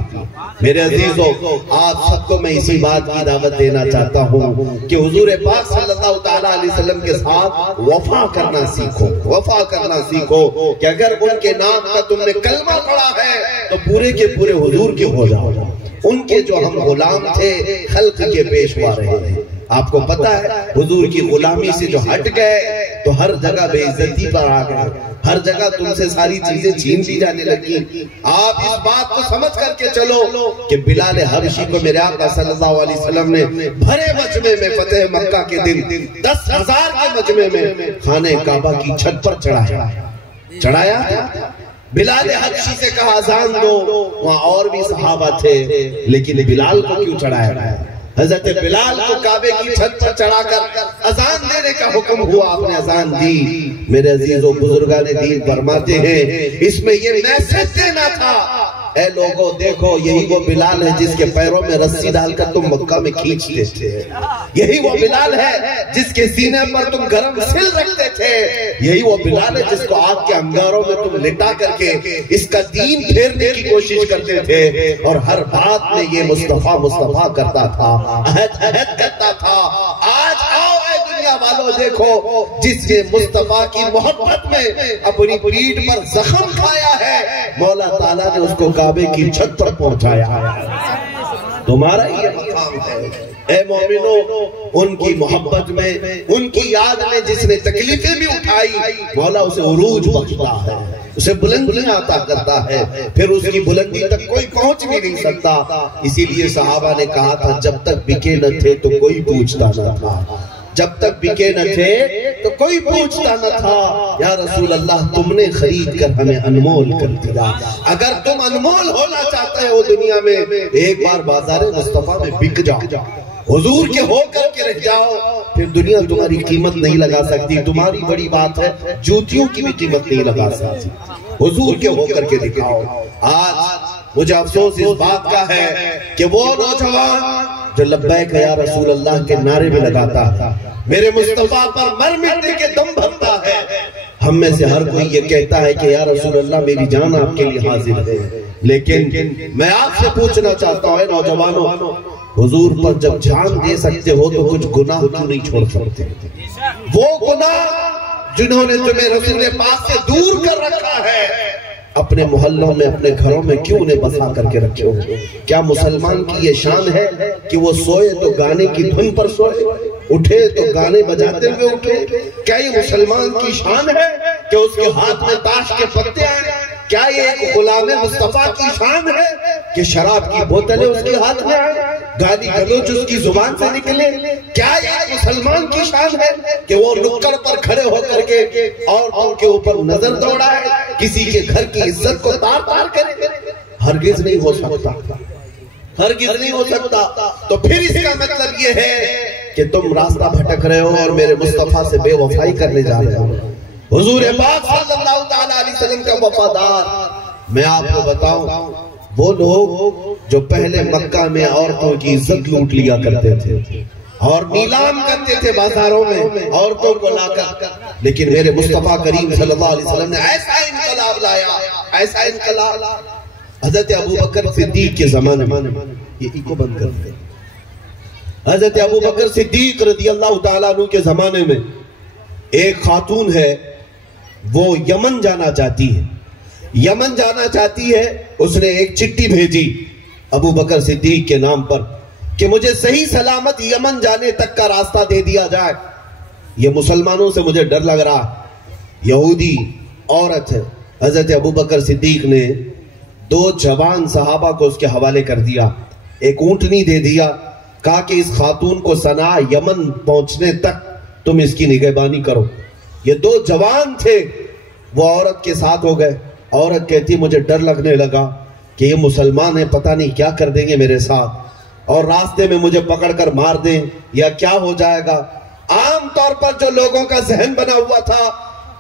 میرے عزیزو، آپ سب کو میں اسی بات کی دعوت دینا چاہتا ہوں کہ حضور پاک صلی اللہ تعالیٰ علیہ وسلم کے ساتھ وفا کرنا سیکھو، وفا کرنا سیکھو کہ اگر ان کے نام کا تم نے کلمہ پڑھا ہے تو پورے کے پورے حضور کے ہو جاؤ۔ ان کے جو ہم غلام تھے خلق کے پیشوا رہے ہیں۔ آپ کو پتہ ہے حضور کی غلامی سے جو ہٹ گئے تو ہر جگہ بے عزتی پر آ گئے، ہر جگہ تم سے ساری چیزیں چھین لی جانے لگی۔ آپ اس بات کو سمجھ کر کے چلو کہ بلال حبشی کو میرے آقا صلی اللہ علیہ وسلم نے بھرے مجمع میں فتح مکہ کے دن 10,000 کے مجمع میں خانہ کعبہ کی چھت پر چڑھایا۔ بلال حبشی سے کہا اذان دو، وہاں اور بھی صحابہ تھے، لیکن بلال کو کیوں چڑھایا گیا؟ حضرت بلال کو کعبے کی چھت پر چڑھا کر اذان دینے کا حکم ہوا، آپ نے اذان دی۔ میرے عزیزوں بزرگان دین فرماتے ہیں اس میں یہ میسج دینا تھا، اے لوگوں دیکھو یہی وہ بلال ہے جس کے پیروں میں رسی ڈال کر تم مکہ میں کھینچتے تھے، یہی وہ بلال ہے جس کے سینے پر تم گرم سل رکھتے تھے، یہی وہ بلال ہے جس کو آگ کے انگاروں میں تم لٹا کر کے اس کا دین پھیرنے کی کوشش کرتے تھے، اور ہر بات میں یہ مصطفیٰ مصطفیٰ کرتا تھا، عہد عہد کرتا تھا۔ آج آؤ اے دنیا والوں دیکھو جس نے مصطفیٰ کی محبت میں اپنی پیٹھ پر زخم کھایا ہے، مولا تعالیٰ نے اس کو کعبے کی چھت پر پہنچایا۔ تمہارا یہ مقام ہے اے مومنوں، ان کی محبت میں، ان کی یاد میں جس نے تکلیفیں بھی اٹھائی، مولا اسے عروج بخشتا ہے، اسے بلندیاں عطا کرتا ہے، پھر اس کی بلندی تک کوئی پہنچ بھی نہیں سکتا۔ اسی لیے صحابہ نے کہا تھا جب تک بکے نہ تھے تو کوئی پوچھتا نہ تھا، جب تک بکے نہ تھے تو کوئی پوچھتا نہ تھا، یا رسول اللہ تم نے خرید کر ہمیں انمول کر دیا، اگر تم انمول ہونا چاہتے ہو دنیا میں ایک بار بازار مصطفیٰ میں بک جاؤ، حضور کے ہو کر کے رہ جاؤ، پھر دنیا تمہاری قیمت نہیں لگا سکتی۔ تمہاری بڑی بات ہے جوتیوں کی بھی قیمت نہیں لگا سکتی، حضور کے ہو کر کے دکھاؤ۔ آج مجھے افسوس اس بات کا ہے کہ وہ نوجوان جو لبیک یا رسول اللہ کے نعرے میں لگاتا ہے، میرے مصطفیٰ پر مر مٹنے کے دم بھرتا ہے، ہم میں سے ہر کوئی یہ کہتا ہے کہ یا رسول اللہ میری جان آپ کے لیے حاضر ہے، لیکن میں آپ سے پوچھنا چاہتا ہوں اے نوجوانوں، حضور پر جب جان دے سکتے ہو تو کچھ گناہ کیوں نہیں چھوڑ سکتے؟ وہ گناہ جنہوں نے تمہیں رسول پاک سے دور کر رکھا ہے، اپنے محلوں میں اپنے گھروں میں کیوں انہیں بسا کر کے رکھے ہو؟ کیا مسلمان کی یہ شان ہے کہ وہ سوئے تو گانے کی دھن پر سوئے، اٹھے تو گانے بجاتے ہوئے اٹھے؟ کیا یہ مسلمان کی شان ہے کہ اس کے ہاتھ میں تاش کے پتے آئے؟ کیا یہ ایک غلام مصطفیٰ کی شان ہے کہ شراب کی بوتلیں اس کے ہاتھ میں آئے، گالی گلوچ اس کی زبان سے نکلے؟ کیا یہ مسلمان کی شان ہے کہ وہ نکڑ پر کھڑے ہو کر کے عورتوں کے اوپر نظر دوڑائے، کسی کے گھر کی عزت کو تار تار کرے؟ ہرگز نہیں ہو سکتا، ہرگز نہیں ہو سکتا۔ تو پھر اس کا مطلب یہ ہے کہ تم راستہ بھٹک رہے ہو اور میرے مصطفیٰ سے بے وفائی کرنے جا رہے ہو۔ حضور پاک صلی اللہ تعالیٰ علیہ وسلم کا وفادار، میں آپ کو بتاؤں وہ لوگ جو پہلے مکہ میں عورتوں کی عزت لوٹ لیا کرتے تھے اور نیلام کرتے تھے بازاروں میں عورتوں کو لا کر، لیکن میرے مصطفیٰ کریم صلی اللہ علیہ وسلم نے ایسا انقلاب لایا، ایسا انقلاب۔ حضرت ابوبکر صدیق کے زمانے میں، یہ ایکو بند کر دیں، حضرت ابوبکر صدیق رضی اللہ تعالیٰ عنہ کے زمانے میں ایک خاتون ہے، وہ یمن جانا چاہتی ہے، یمن جانا چاہتی ہے، اس نے ایک چٹھی بھیجی ابوبکر صدیق کے نام پر کہ مجھے صحیح سلامت یمن جانے تک کا راستہ دے دیا جائے، یہ مسلمانوں سے مجھے ڈر لگ رہا، یہودی عورت ہے۔ حضرت ابوبکر صدیق نے 2 جوان صحابہ کو اس کے حوالے کر دیا، ایک اونٹنی دے دیا، کہا کہ اس خاتون کو صنعا یمن پہنچنے تک تم اس کی نگہبانی کرو۔ یہ 2 جوان تھے، وہ عورت کے ساتھ ہو گئے۔ عورت کہتی مجھے ڈر لگنے لگا کہ یہ مسلمان ہیں، پتہ نہیں کیا کر دیں گے میرے ساتھ، اور راستے میں مجھے پکڑ کر مار دیں یا کیا ہو جائے گا۔ عام طور پر جو لوگوں کا ذہن بنا ہوا تھا،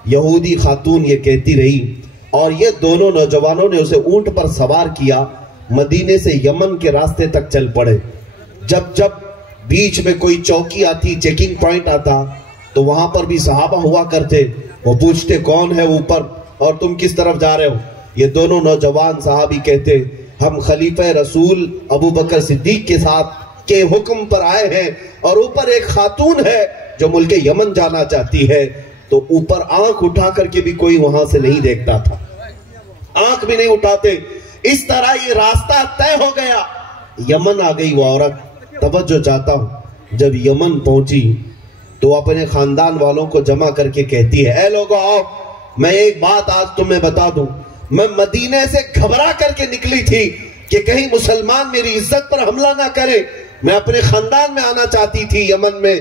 یہودی خاتون یہ کہتی رہی، اور یہ دونوں نوجوانوں نے اسے اونٹ پر سوار کیا، مدینے سے یمن کے راستے تک چل پڑے۔ جب بیچ میں کوئی چوکی آتی، چیکنگ پوائنٹ آتا، تو وہاں پر بھی صحابہ ہوا کرتے، وہ پوچھتے کون ہے اوپر اور تم کس طرف جا رہے ہو؟ یہ دونوں نوجوان صحابی کہتے ہم خلیفہ رسول ابوبکر صدیق کے ساتھ کے حکم پر آئے ہیں، اور اوپر ایک خاتون ہے جو ملک یمن جانا چاہتی ہے۔ تو اوپر آنکھ اٹھا کر کے بھی کوئی وہاں سے نہیں دیکھتا تھا، آنکھ بھی نہیں اٹھاتے۔ اس طرح یہ راستہ طے ہو گیا، یمن آ گئی وہ عورت۔ توجہ چاہتا ہوں، جب یمن پہنچی تو اپنے خاندان والوں کو جمع کر کے کہتی ہے اے لوگو آؤ، میں ایک بات آج تمہیں بتا دوں، میں مدینے سے گھبرا کر کے نکلی تھی کہ کہیں مسلمان میری عزت پر حملہ نہ کرے، میں اپنے خاندان میں آنا چاہتی تھی یمن میں،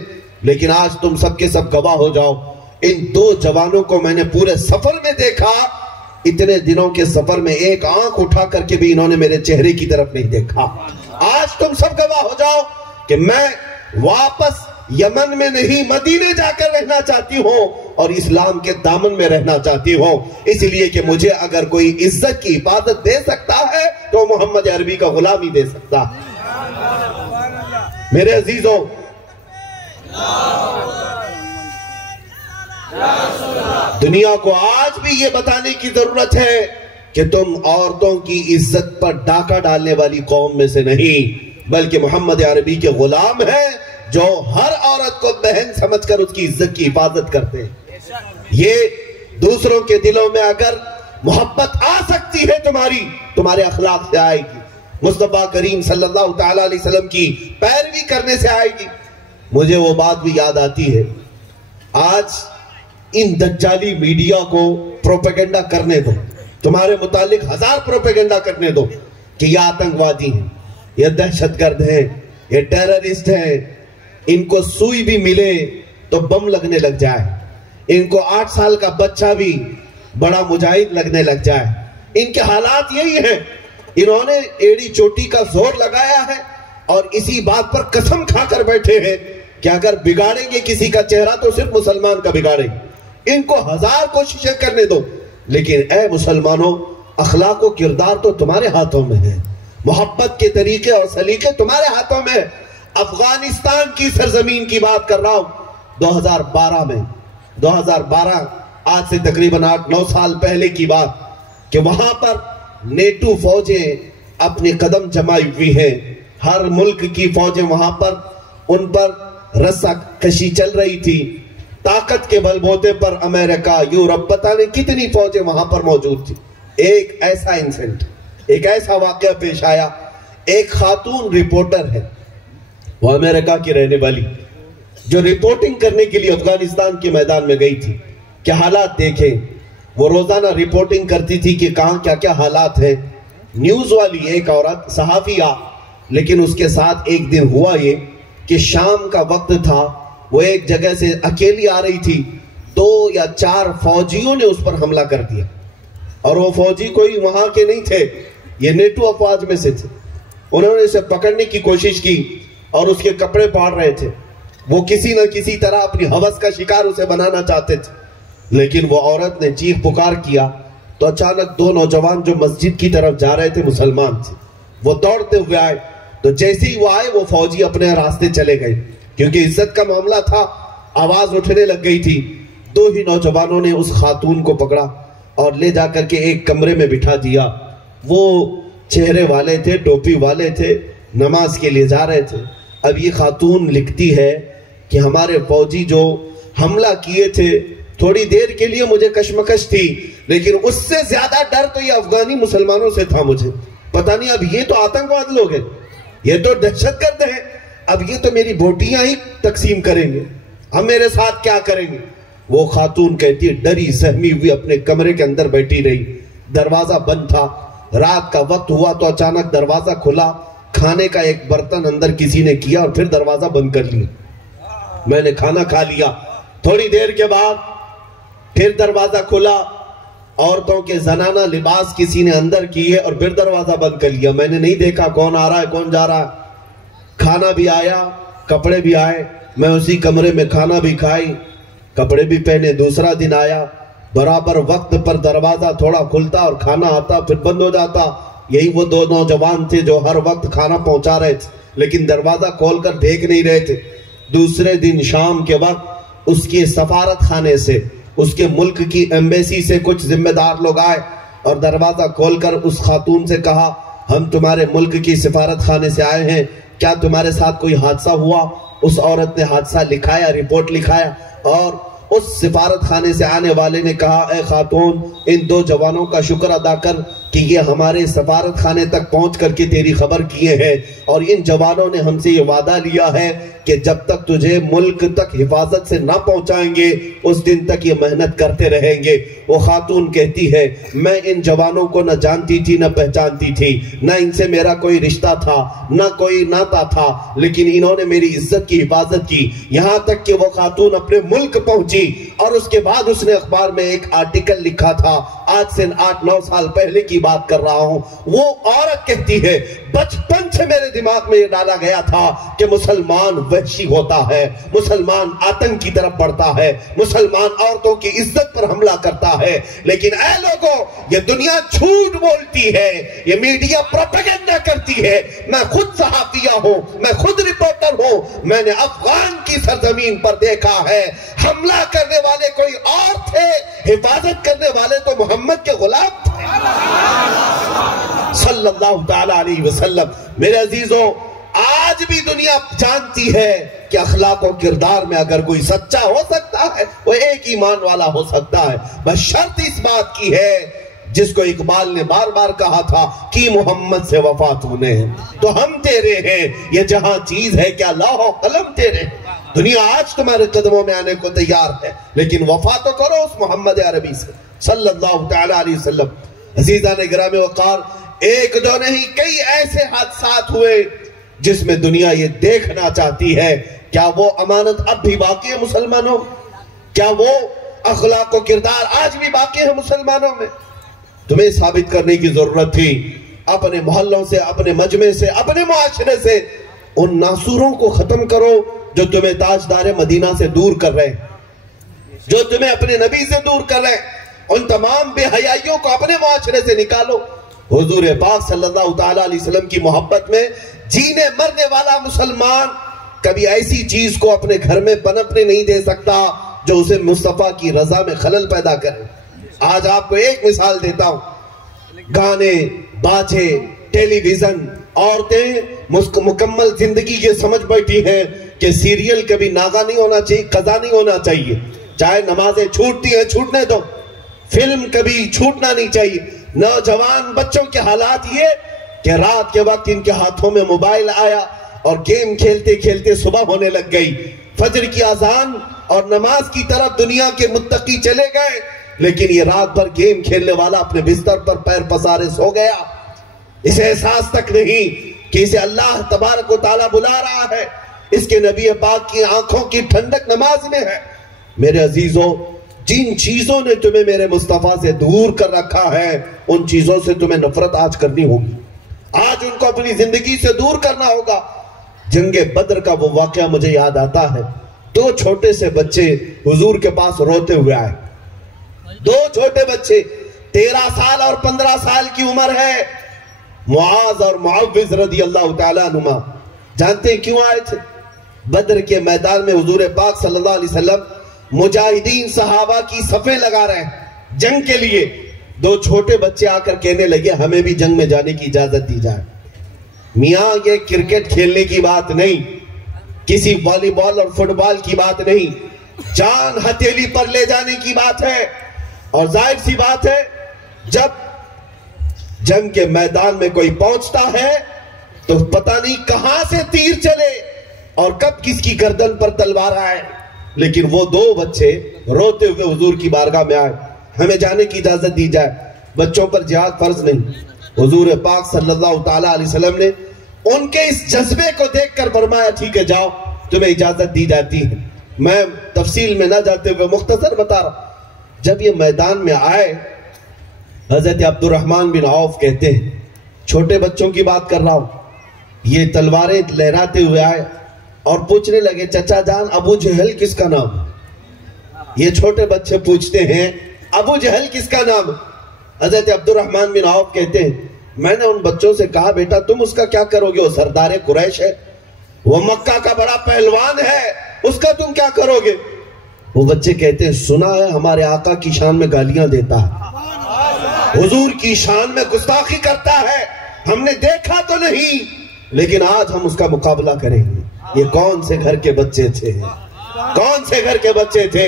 لیکن آج تم سب کے سب گواہ ہو جاؤ، ان 2 جوانوں کو میں نے پورے سفر میں دیکھا، اتنے دنوں کے سفر میں ایک آنکھ اٹھا کر کے بھی انہوں نے میرے چہرے کی طرف نہیں دیکھا۔ آج تم سب گواہ ہو جاؤ کہ میں واپس یمن میں نہیں مدینے جا کر رہنا چاہتی ہوں اور اسلام کے دامن میں رہنا چاہتی ہوں، اس لیے کہ مجھے اگر کوئی عزت کی حفاظت دے سکتا ہے تو محمد عربی کا غلام ہی دے سکتا ہے۔ میرے عزیزوں، دنیا کو آج بھی یہ بتانے کی ضرورت ہے کہ تم عورتوں کی عزت پر ڈاکہ ڈالنے والی قوم میں سے نہیں، بلکہ محمد عربی کے غلام ہیں جو ہر عورت کو بہن سمجھ کر اس کی عزت کی حفاظت کرتے ہیں۔ یہ دوسروں کے دلوں میں اگر محبت آ سکتی ہے تمہارے اخلاق سے آئے گی، مصطفیٰ کریم صلی اللہ تعالیٰ علیہ وسلم کی پیروی کرنے سے آئے گی۔ مجھے وہ بات بھی یاد آتی ہے، آج ان دجالی میڈیا کو پروپیگنڈا کرنے دو، تمہارے متعلق ہزار پروپیگنڈا کرنے دو کہ یہ آتنکوادی ہیں، یہ دہشت گرد ہیں، یہ ٹیررسٹ ہیں، ان کو سوئی بھی ملے تو بم لگنے لگ جائے، ان کو 8 سال کا بچہ بھی بڑا مجاہد لگنے لگ جائے۔ ان کے حالات یہی ہیں، انہوں نے ایڑی چوٹی کا زور لگایا ہے اور اسی بات پر قسم کھا کر بیٹھے ہیں کہ اگر بگاڑیں گے کسی کا چہرہ تو صرف مسلمان کا بگاڑیں گے۔ ان کو ہزار کوششیں کرنے دو، لیکن اے مسلمانوں، اخلاق و کردار تو تمہارے ہاتھوں میں ہے، محبت کے طریقے اور سلیقے تمہارے ہاتھوں میں ہے۔ افغانستان کی سرزمین کی بات کر رہا ہوں، 2012 میں 2012 آج سے تقریباً 8-9 سال پہلے کی بات، کہ وہاں پر نیٹو فوجیں اپنی قدم جمائی ہوئی ہیں، ہر ملک کی فوجیں وہاں پر، ان پر رسہ کشی چل رہی تھی، طاقت کے بل بوتے پر امریکہ، یورپ، پتہ نہیں کتنی فوجیں وہاں پر موجود تھی۔ ایک ایسا انسیڈنٹ، ایک ایسا واقعہ پیش آیا، ایک خاتون رپورٹر ہے، وہ امریکہ کی رہنے والی، جو رپورٹنگ کرنے کے لیے افغانستان کے میدان میں گئی تھی۔ کیا حالات دیکھیں، وہ روزانہ رپورٹنگ کرتی تھی کہ کہاں کیا کیا حالات ہیں۔ نیوز والی ایک عورت صحافیہ، لیکن اس کے ساتھ ایک دن ہوا یہ کہ شام کا وقت تھا، وہ ایک جگہ سے اکیلی آ رہی تھی، 2 یا 4 فوجیوں نے اس پر حملہ کر دیا، اور وہ فوجی کوئی وہاں کے نہیں تھے، یہ نیٹو افواج میں سے تھے۔ انہوں نے اسے پکڑنے کی کوشش کی اور اس کے کپڑے پاڑ رہے تھے، وہ کسی نہ کسی طرح اپنی ہوس کا شکار اسے بنانا چاہتے تھے، لیکن وہ عورت نے چیخ پکار کیا تو اچانک 2 نوجوان جو مسجد کی طرف جا رہے تھے، مسلمان تھے، وہ دوڑتے ہوئے آئے، تو جیسے ہی وہ آئے وہ فوجی اپنے راستے چلے گئے، کیونکہ عزت کا معاملہ تھا، آواز اٹھنے لگ گئی تھی۔ 2 ہی نوجوانوں نے اس خاتون کو پکڑا اور لے جا کر کے ایک کمرے میں بٹھا دیا۔ وہ چہرے والے تھے، ٹوپی والے تھے، نماز کے لیے جا رہے تھے۔ اب یہ خاتون لکھتی ہے کہ ہمارے فوجی جو حملہ کیے تھے، تھوڑی دیر کے لیے مجھے کشمکش تھی، لیکن اس سے زیادہ ڈر تو یہ افغانی مسلمانوں سے تھا مجھے۔ پتہ نہیں اب یہ تو آتنکواد لوگ ہیں، یہ تو دہشت گرد ہیں، اب یہ تو میری بوٹیاں ہی تقسیم کریں گے، ہم میرے ساتھ کیا کریں گے۔ وہ خاتون کہتی ہے ڈری سہمی ہوئی اپنے کمرے کے اندر بیٹھی رہی، دروازہ بند تھا، رات کا وقت ہوا تو اچانک دروازہ کھلا، کھانے کا ایک برتن اندر کسی نے کیا اور پھر دروازہ بند کر لیا۔ میں نے کھانا کھا لیا، تھوڑی دیر کے بعد پھر دروازہ کھلا، عورتوں کے زنانہ لباس کسی نے اندر کیے اور پھر دروازہ بند کر لیا۔ میں نے نہیں دیکھا کون آ رہا ہے کون جا رہا ہے، کھانا بھی آیا، کپڑے بھی آئے، میں اسی کمرے میں کھانا بھی کھائی، کپڑے بھی پہنے۔ دوسرا دن آیا، برابر وقت پر دروازہ تھوڑا کھلتا اور کھانا آتا پھر بند ہو جاتا۔ یہی وہ 2 نوجوان تھے جو ہر وقت کھانا پہنچا رہے تھے لیکن دروازہ کھول کر دیکھ نہیں رہے تھے۔ دوسرے دن شام کے وقت اس کے سفارت خانے سے، اس کے ملک کی ایمبیسی سے کچھ ذمہ دار لوگ آئے اور دروازہ کھول کر اس خاتون سے کہا ہم تمہارے ملک کی سفارت خانے سے آئے ہیں، کیا تمہارے ساتھ کوئی حادثہ ہوا؟ اس عورت نے حادثہ لکھایا، رپورٹ لکھایا، اور اس سفارت خانے سے آنے والے نے کہا اے خاتون، ان 2 جوانوں کا شکر ادا کر کہ یہ ہمارے سفارت خانے تک پہنچ کر کے تیری خبر کیے ہیں، اور ان جوانوں نے ہم سے یہ وعدہ لیا ہے کہ جب تک تجھے ملک تک حفاظت سے نہ پہنچائیں گے اس دن تک یہ محنت کرتے رہیں گے۔ وہ خاتون کہتی ہے میں ان جوانوں کو نہ جانتی تھی نہ پہچانتی تھی، نہ ان سے میرا کوئی رشتہ تھا نہ کوئی ناتا تھا، لیکن انہوں نے میری عزت کی حفاظت کی، یہاں تک کہ وہ خاتون اپنے ملک پہنچی اور اس کے بعد اس نے اخبار میں ایک آرٹیکل لکھا تھا آج سے 8-9 سال پہلے کی بات کر رہا ہوں، وہ عورت کہتی ہے بچپن سے میرے دماغ میں یہ ڈالا گیا تھا کہ مسلمان وحشی ہوتا ہے، مسلمان آتنک کی طرف بڑھتا ہے، مسلمان عورتوں کی عزت پر حملہ کرتا ہے، لیکن اے لوگوں یہ دنیا جھوٹ بولتی ہے، یہ میڈیا پروپیگنڈا کرتی ہے۔ میں خود صحافیہ ہوں، میں خود رپورٹر ہوں، میں نے افغان کی سرزمین پر دیکھا ہے حملہ کرنے والے کوئی اور تھے، حفاظت کرنے والے تو محمد کے غلام تھے صلی اللہ تعالی علیہ وسلم۔ میرے عزیزوں آج بھی دنیا جانتی ہے کہ اخلاق و کردار میں اگر کوئی سچا ہو سکتا ہے وہ ایک ایمان والا ہو سکتا ہے، بس شرط اس بات کی ہے جس کو اقبال نے بار بار کہا تھا کہ محمد سے وفا تو نے تو ہم تیرے ہیں، یہ جہاں چیز ہے کیا لوح و قلم تیرے۔ دنیا آج تمہارے قدموں میں آنے کو تیار ہے، لیکن وفا تو کرو اس محمد عربی سے صلی اللہ تعالی علیہ وسلم۔ عزیزان گرامی وقار، ایک دو نہیں کئی ایسے حادثات ہوئے جس میں دنیا یہ دیکھنا چاہتی ہے کیا وہ امانت اب بھی باقی ہے مسلمانوں، کیا وہ اخلاق و کردار آج بھی باقی ہے مسلمانوں میں۔ تمہیں ثابت کرنے کی ضرورت تھی، اپنے محلوں سے، اپنے مجمع سے، اپنے معاشرے سے ان ناسوروں کو ختم کرو جو تمہیں تاجدار مدینہ سے دور کر رہے ہیں، جو تمہیں اپنے نبی سے دور کر رہے ہیں۔ ان تمام بے حیائیوں کو اپنے معاشرے سے نکالو۔ حضور پاک صلی اللہ تعالی علیہ وسلم کی محبت میں جینے مرنے والا مسلمان کبھی ایسی چیز کو اپنے گھر میں پنپنے نہیں دے سکتا جو اسے مصطفیٰ کی رضا میں خلل پیدا کرے۔ آج آپ کو ایک مثال دیتا ہوں، گانے، باجے، ٹیلی ویژن، عورتیں مکمل زندگی یہ سمجھ بیٹھی ہیں کہ سیریل کبھی ناغا نہیں ہونا چاہیے، قضا نہیں ہونا چاہیے، چاہے نمازیں چھوٹتی ہیں چھوٹنے دو، فلم کبھی چھوٹنا نہیں چاہیے۔ نوجوان بچوں کے حالات یہ کہ رات کے وقت ان کے ہاتھوں میں موبائل آیا اور گیم کھیلتے کھیلتے صبح ہونے لگ گئی، فجر کی اذان اور نماز کی طرف دنیا کے متقی چلے گئے، لیکن یہ رات بھر گیم کھیلنے والا اپنے بستر پر پیر پسارے سو گیا، اسے احساس تک نہیں کہ اسے اللہ تبارک و تعالیٰ بلا رہا ہے، اس کے نبی پاک کی آنکھوں کی ٹھنڈک نماز میں ہے۔ میرے عزیزوں جن چیزوں نے تمہیں میرے مصطفیٰ سے دور کر رکھا ہے ان چیزوں سے تمہیں نفرت آج کرنی ہوگی، آج ان کو اپنی زندگی سے دور کرنا ہوگا۔ جنگ بدر کا وہ واقعہ مجھے یاد آتا ہے، دو چھوٹے سے بچے حضور کے پاس روتے ہوئے آئے، دو چھوٹے بچے 13 سال اور 15 سال کی عمر ہے، معاذ اور معوذ رضی اللہ تعالیٰ عنہما۔ جانتے ہیں کیوں آئے تھے؟ بدر کے میدان میں حضور پاک صلی اللہ علیہ وسلم مجاہدین صحابہ کی صفیں لگا رہے ہیں جنگ کے لیے، دو چھوٹے بچے آ کر کہنے لگے ہمیں بھی جنگ میں جانے کی اجازت دی جائے۔ میاں یہ کرکٹ کھیلنے کی بات نہیں، کسی والی بال اور فٹ بال کی بات نہیں، جان ہتھیلی پر لے جانے کی بات ہے۔ اور ظاہر سی بات ہے جب جنگ کے میدان میں کوئی پہنچتا ہے تو پتہ نہیں کہاں سے تیر چلے اور کب کس کی گردن پر تلوار آئے، لیکن وہ دو بچے روتے ہوئے حضور کی بارگاہ میں آئے، ہمیں جانے کی اجازت دی جائے۔ بچوں پر جہاد فرض نہیں، حضور پاک صلی اللہ تعالی علیہ وسلم نے ان کے اس جذبے کو دیکھ کر فرمایا ٹھیک ہے جاؤ، تمہیں اجازت دی جاتی ہے۔ میں تفصیل میں نہ جاتے ہوئے مختصر بتا رہا، جب یہ میدان میں آئے حضرت عبد الرحمن بن عوف کہتے ہیں، چھوٹے بچوں کی بات کر رہا ہوں، یہ تلواریں لہراتے ہوئے آئے اور پوچھنے لگے چچا جان ابو جہل کس کا نام؟ یہ چھوٹے بچے پوچھتے ہیں ابو جہل کس کا نام؟ حضرت عبد الرحمن بن عوف کہتے ہیں میں نے ان بچوں سے کہا بیٹا تم اس کا کیا کرو گے، وہ سردار قریش ہے، وہ مکہ کا بڑا پہلوان ہے، اس کا تم کیا کرو گے؟ وہ بچے کہتے ہیں سنا ہے ہمارے آقا کی شان میں گالیاں دیتا ہے، حضور کی شان میں گستاخی کرتا ہے، ہم نے دیکھا تو نہیں لیکن آج ہم اس کا مقابلہ کریں گے۔ یہ کون سے گھر کے بچے تھے، کون سے گھر کے بچے تھے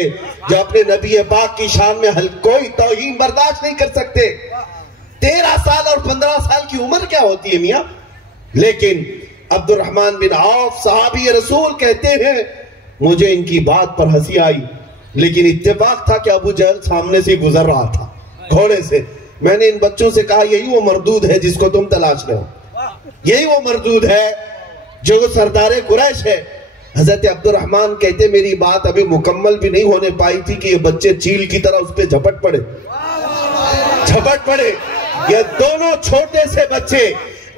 جو اپنے نبی پاک کی شان میں کوئی توہین برداشت نہیں کر سکتے؟ 13 سال اور 15 سال کی عمر کیا ہوتی ہے میاں؟ لیکن عبد الرحمن بن عوف صحابی رسول کہتے ہیں مجھے ان کی بات پر ہنسی آئی، لیکن اتفاق تھا کہ ابو جہل سامنے سے گزر رہا تھا گھوڑے سے۔ میں نے ان بچوں سے کہا یہی وہ مردود ہے جس کو تم تلاش رہے ہو، یہی وہ مردود ہے جو سردار قریش ہے۔ حضرت عبد الرحمن کہتے میری بات ابھی مکمل بھی نہیں ہونے پائی تھی کہ یہ بچے چیل کی طرح اس پہ جھپٹ پڑے، جھپٹ پڑے. یہ دونوں چھوٹے سے بچے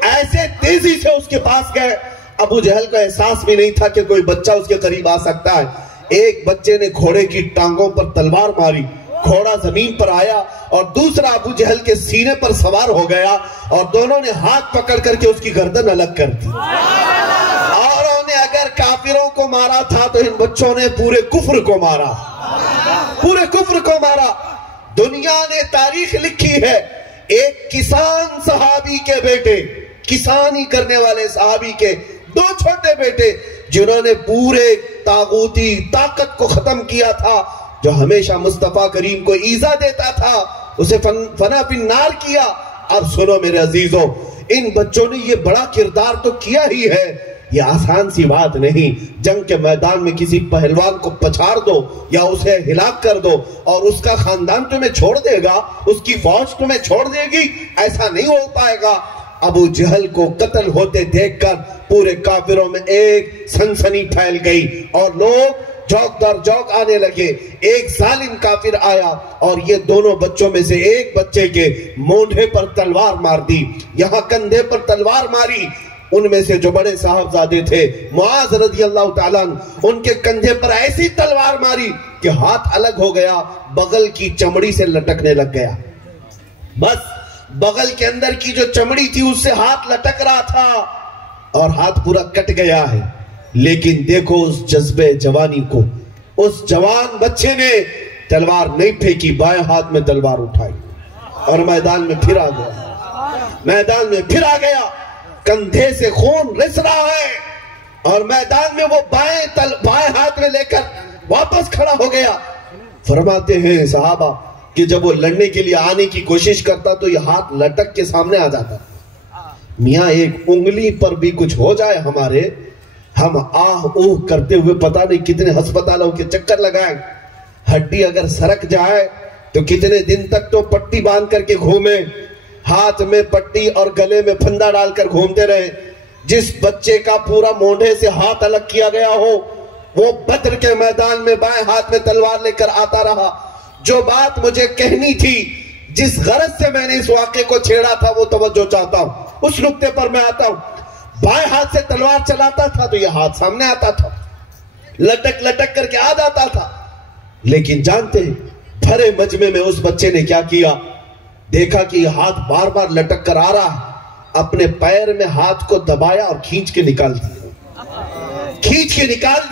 ایسے تیزی سے اس کے پاس گئے. ابو جہل کا احساس بھی نہیں تھا کہ کوئی بچہ اس کے قریب آ سکتا ہے. ایک بچے نے گھوڑے کی ٹانگوں پر تلوار ماری, گھوڑا زمین پر آیا اور دوسرا ابو جہل کے سینے پر سوار ہو گیا اور دونوں نے ہاتھ پکڑ کر کے اس کی گردن الگ کر دی. اور انہیں اگر کافروں کو مارا تھا تو ان بچوں نے پورے کفر کو مارا, پورے کفر کو مارا. دنیا نے تاریخ لکھی ہے, ایک کسان صحابی کے بیٹے, کسانی کرنے والے صحابی کے دو چھوٹے بیٹے جنہوں نے پورے طاغوتی طاقت کو ختم کیا تھا, جو ہمیشہ مصطفیٰ کریم کو ایذا دیتا تھا, اسے فنا فی النار کیا. اب سنو میرے عزیزوں, ان بچوں نے یہ بڑا کردار تو کیا ہی ہے. یہ آسان سی بات نہیں. جنگ کے میدان میں کسی پہلوان کو پچھاڑ دو یا اسے ہلاک کر دو اور اس کا خاندان تمہیں چھوڑ دے گا, اس کی فوج تمہیں چھوڑ دے گی, ایسا نہیں ہو پائے گا. ابو جہل کو قتل ہوتے دیکھ کر پورے کافروں میں ایک سنسنی پھیل گئی اور لوگ جوک در جوک آنے لگے. ایک ظالم کافر آیا اور یہ دونوں بچوں میں سے ایک بچے کے مونڈھے پر تلوار مار دی, یہاں کندھے پر تلوار ماری. ان میں سے جو بڑے صاحبزادے تھے معاذ رضی اللہ تعالیٰ عنہ, ان کے کندھے پر ایسی تلوار ماری کہ ہاتھ الگ ہو گیا, بغل کی چمڑی سے لٹکنے لگ گیا. بس بغل کے اندر کی جو چمڑی تھی اس سے ہاتھ لٹک رہا تھا اور ہاتھ پورا کٹ گیا ہے. لیکن دیکھو اس جذبے جوانی کو, اس جوان بچے نے تلوار نہیں پھینکی, بائیں ہاتھ میں تلوار اٹھائی اور میدان میں پھر آ گیا, میدان میں پھر آ گیا. کندھے سے خون رس رہا ہے اور میدان میں وہ بائیں ہاتھ میں لے کر واپس کھڑا ہو گیا. فرماتے ہیں صحابہ کہ جب وہ لڑنے کے لیے آنے کی کوشش کرتا تو یہ ہاتھ لٹک کے سامنے آ جاتا. میاں ایک انگلی پر بھی کچھ ہو جائے ہمارے, ہم آہ اوہ کرتے ہوئے پتہ نہیں کتنے ہسپتالوں کے چکر لگائیں. ہڈی اگر سرک جائے تو کتنے دن تک تو پٹی باندھ کر کے گھومیں, ہاتھ میں پٹی اور گلے میں پھندا ڈال کر گھومتے رہے. جس بچے کا پورا مونڈھے سے ہاتھ الگ کیا گیا ہو وہ بدر کے میدان میں بائیں ہاتھ میں تلوار لے کر آتا رہا. جو بات مجھے کہنی تھی, جس غرض سے میں نے اس واقعے کو چھیڑا تھا, وہ توجہ چاہتا ہوں, اس نقطے پر میں آتا ہوں. بائیں ہاتھ سے تلوار چلاتا تھا تو یہ ہاتھ سامنے آتا تھا, لٹک لٹک کر کے آ جاتا تھا. لیکن جانتے ہیں بھرے مجمع میں اس بچے نے کیا کیا؟ دیکھا کہ یہ ہاتھ بار بار لٹک کر آ رہا ہے, اپنے پیر میں ہاتھ کو دبایا اور کھینچ کے نکال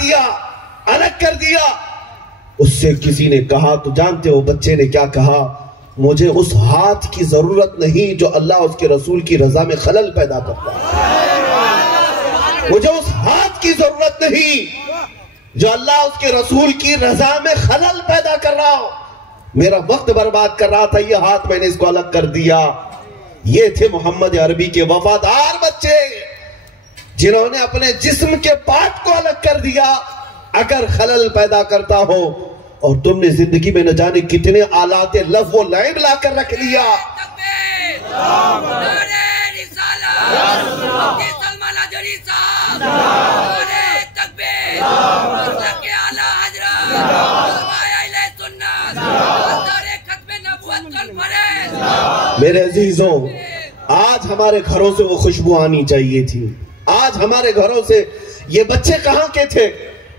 دیا, الگ کر دیا. اس سے کسی نے کہا, تو جانتے ہو بچے نے کیا کہا, مجھے اس ہاتھ کی ضرورت نہیں جو اللہ اس کے رسول کی رضا میں خلل پیدا کرتا ہے. مجھے اس ہاتھ کی ضرورت نہیں جو اللہ اس کے رسول کی رضا میں خلل پیدا کر رہا ہو. میرا وقت برباد کر رہا تھا, یہ ہاتھ میں نے اس کو الگ کر دیا. یہ تھے محمد عربی کے وفادار بچے جنہوں نے اپنے جسم کے پارٹ کو الگ کر دیا اگر خلل پیدا کرتا ہو. اور تم نے زندگی میں نہ جانے کتنے آلات لف و لعب لا کر رکھ لیا. میرے عزیزوں, آج ہمارے گھروں سے وہ خوشبو آنی چاہیے تھی. آج ہمارے گھروں سے یہ بچے کہاں کے تھے؟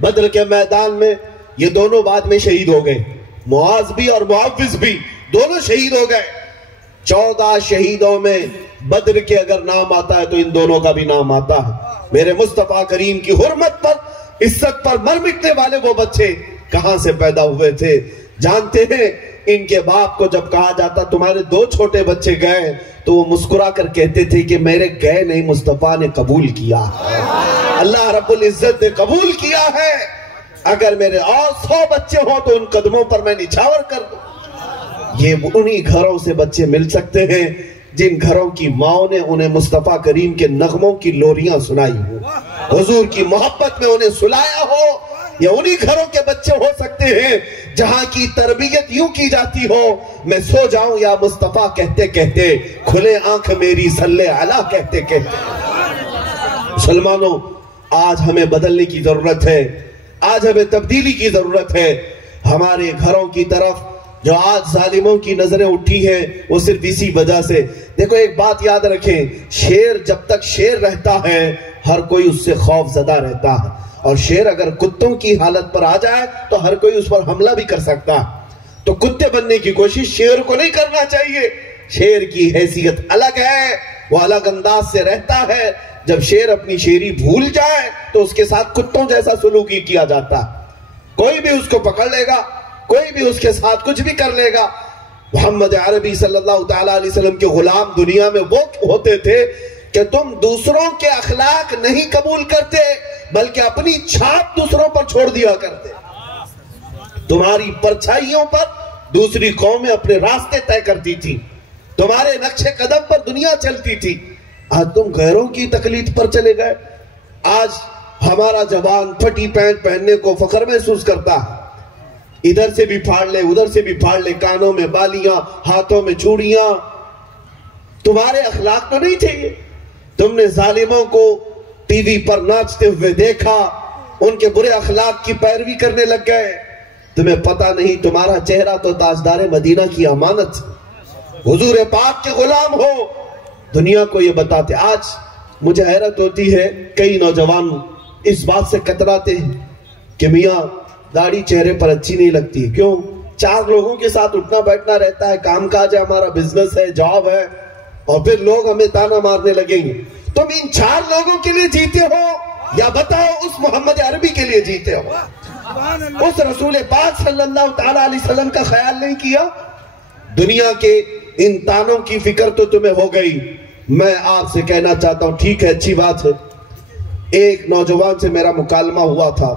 بدر کے میدان میں یہ دونوں بعد میں شہید ہو گئے, معاذ بھی اور معوذ بھی دونوں شہید ہو گئے. 14 شہیدوں میں بدر کے اگر نام آتا ہے تو ان دونوں کا بھی نام آتا ہے. میرے مصطفیٰ کریم کی حرمت پر, عزت پر مر مٹنے والے وہ بچے کہاں سے پیدا ہوئے تھے؟ جانتے ہیں ان کے باپ کو جب کہا جاتا تمہارے 2 چھوٹے بچے گئے تو وہ مسکرا کر کہتے تھے کہ میرے گئے نہیں, مصطفیٰ نے قبول کیا, اللہ رب العزت نے قبول کیا ہے. اگر میرے اور 100 بچے ہوں تو ان قدموں پر میں نچھاور کر دوں. یہ انہی گھروں سے بچے مل سکتے ہیں جن گھروں کی ماں نے انہیں مصطفیٰ کریم کے نغموں کی لوریاں سنائی ہو, حضور کی محبت میں انہیں سلایا ہو. یہ انہی گھروں کے بچے ہو سکتے ہیں جہاں کی تربیت یوں کی جاتی ہو, میں سو جاؤں یا مصطفیٰ کہتے کہتے, کھلے آنکھ میری صلی علی کہتے کہتے. مسلمانوں, آج ہمیں بدلنے کی ضرورت ہے, آج ہمیں تبدیلی کی ضرورت ہے. ہمارے گھروں کی طرف جو آج ظالموں کی نظریں اٹھی ہیں وہ صرف اسی وجہ سے. دیکھو ایک بات یاد رکھیں، شیر جب تک شیر رہتا ہے ہر کوئی اس سے خوف زدہ رہتا ہے، اور شیر اگر کتوں کی حالت پر آ جائے تو ہر کوئی اس پر حملہ بھی کر سکتا ہے. تو کتے بننے کی کوشش شیر کو نہیں کرنا چاہیے. شیر کی حیثیت الگ ہے، وہ الگ انداز سے رہتا ہے. جب شیر اپنی شیری بھول جائے تو اس کے ساتھ کتوں جیسا سلوکی کیا جاتا ہے. کوئی بھی اس کو پکڑ لے گا، کوئی بھی اس کے ساتھ کچھ بھی کر لے گا. محمد عربی صلی اللہ تعالیٰ علیہ وسلم کے غلام دنیا میں وہ ہوتے تھے کہ تم دوسروں کے اخلاق نہیں قبول کرتے بلکہ اپنی چھاپ دوسروں پر چھوڑ دیا کرتے. تمہاری پرچھائیوں پر دوسری قومیں اپنے راستے طے کرتی تھی، تمہارے نقش قدم پر دنیا چلتی تھی. آج تم غیروں کی تقلید پر چلے گئے. آج ہمارا جوان پھٹی پینٹ پہننے کو فخر محسوس کرتا ہے. ادھر سے بھی پھاڑ لے ادھر سے بھی پھاڑ لے، کانوں میں بالیاں، ہاتھوں میں چوڑیاں. تمہارے اخلاق تو نہیں تھے یہ. تم نے ظالموں کو ٹی وی پر ناچتے ہوئے دیکھا، ان کے برے اخلاق کی پیروی کرنے لگ گئے. تمہیں پتہ نہیں تمہارا چہرہ تو تاجدار مدینہ کی امانت، حضور پاک کے غلام ہو. دنیا کو یہ بتاتے. آج مجھے حیرت ہوتی ہے، کئی نوجوان اس بات سے کتراتے ہیں کہ میاں داڑھی چہرے پر اچھی نہیں لگتی. کیوں؟ 4 لوگوں کے ساتھ اٹھنا بیٹھنا رہتا ہے، کام کاج ہے، ہمارا بزنس ہے، جاب ہے، اور پھر لوگ ہمیں تانا مارنے لگیں گے. تم ان 4 لوگوں کے لیے جیتے ہو یا بتاؤ اس محمد عربی کے لیے جیتے ہو؟ اس رسول پاک صلی اللہ تعالیٰ علیہ وسلم کا خیال نہیں کیا؟ دنیا کے ان تانوں کی فکر تو تمہیں ہو گئی. میں آپ سے کہنا چاہتا ہوں، ٹھیک ہے، اچھی بات ہے. ایک نوجوان سے میرا مکالمہ ہوا تھا.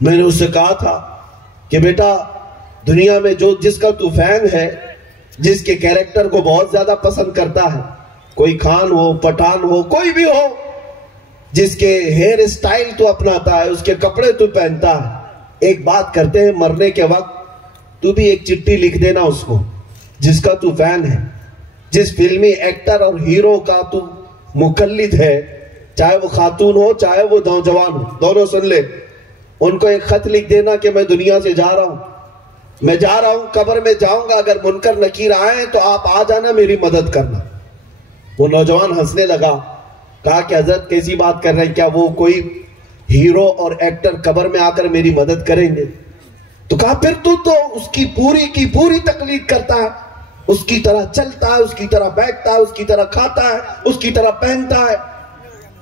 میں نے اس سے کہا تھا کہ بیٹا دنیا میں جس کا تو فین ہے، جس کے کیریکٹر کو بہت زیادہ پسند کرتا ہے، کوئی خان ہو، پٹھان ہو، کوئی بھی ہو، جس کے ہیئر اسٹائل تو اپناتا ہے، اس کے کپڑے تو پہنتا ہے، ایک بات کرتے ہیں، مرنے کے وقت تو بھی ایک چٹھی لکھ دینا اس کو، جس کا تو فین ہے، جس فلمی ایکٹر اور ہیرو کا تو مقلد ہے، چاہے وہ خاتون ہو چاہے وہ نوجوان ہو، دونوں سن لے. ان کو ایک خط لکھ دینا کہ میں دنیا سے جا رہا ہوں، میں جا رہا ہوں، قبر میں جاؤں گا، اگر منکر نکیر آئیں تو آپ آ جانا، میری مدد کرنا. وہ نوجوان ہنسنے لگا، کہا کہ حضرت کیسی بات کر رہے ہیں، کیا وہ کوئی ہیرو اور ایکٹر قبر میں آ کر میری مدد کریں گے؟ تو کہا پھر تو اس کی پوری تقلید کرتا ہے، اس کی طرح چلتا ہے، اس کی طرح بیٹھتا ہے، اس کی طرح کھاتا ہے، اس کی طرح پہنتا ہے.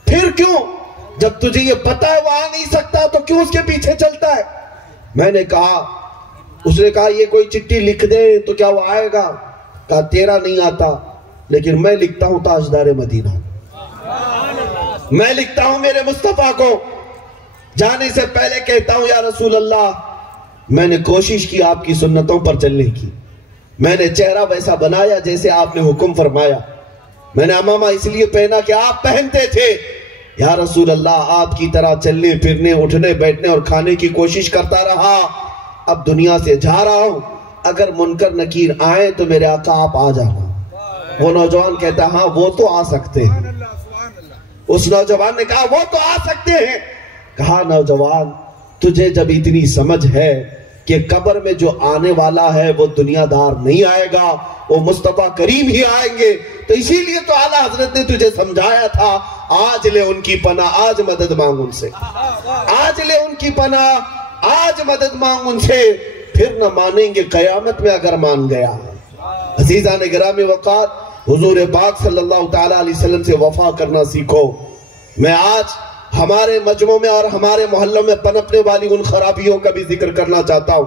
پھر کیوں؟ جب تجھے یہ پتا ہے وہ آ نہیں سکتا تو کیوں اس کے پیچھے چلتا ہے؟ میں نے کہا، اس نے کہا یہ کوئی چٹھی لکھ دے تو کیا وہ آئے گا؟ کہا تیرا نہیں آتا لیکن میں لکھتا ہوں تاجدار مدینہ، میں لکھتا ہوں میرے مصطفیٰ کو. جانے سے پہلے کہتا ہوں یا رسول اللہ، میں نے کوشش کی آپ کی سنتوں پر چلنے کی، میں نے چہرہ ویسا بنایا جیسے آپ نے حکم فرمایا، میں نے امامہ اس لیے پہنا کہ آپ پہنتے تھے. یا رسول اللہ آپ کی طرح چلنے پھرنے اٹھنے بیٹھنے اور کھانے کی کوشش کرتا رہا، اب دنیا سے جا رہا ہوں، اگر منکر نکیر آئیں تو میرے آقا آپ آ جانا. وہ نوجوان کہتا ہاں وہ تو آ سکتے ہیں. اس نوجوان نے کہا وہ تو آ سکتے ہیں. کہا نوجوان تجھے جب اتنی سمجھ ہے کہ قبر میں جو آنے والا ہے وہ دنیا دار نہیں آئے گا، وہ مصطفیٰ کریم ہی آئیں گے، تو اسی لیے تو اعلیٰ حضرت نے تجھے سمجھایا تھا آج لے ان کی پناہ، آج مدد مانگ ان سے، آج لے ان کی پناہ، آج مدد مانگ ان سے، پھر نہ مانیں گے قیامت میں اگر مان گیا. عزیزان گرامی وقار، حضور پاک صلی اللہ تعالیٰ علیہ وسلم سے وفا کرنا سیکھو. میں آج ہمارے مجمع میں اور ہمارے محلوں میں پنپنے والی ان خرابیوں کا بھی ذکر کرنا چاہتا ہوں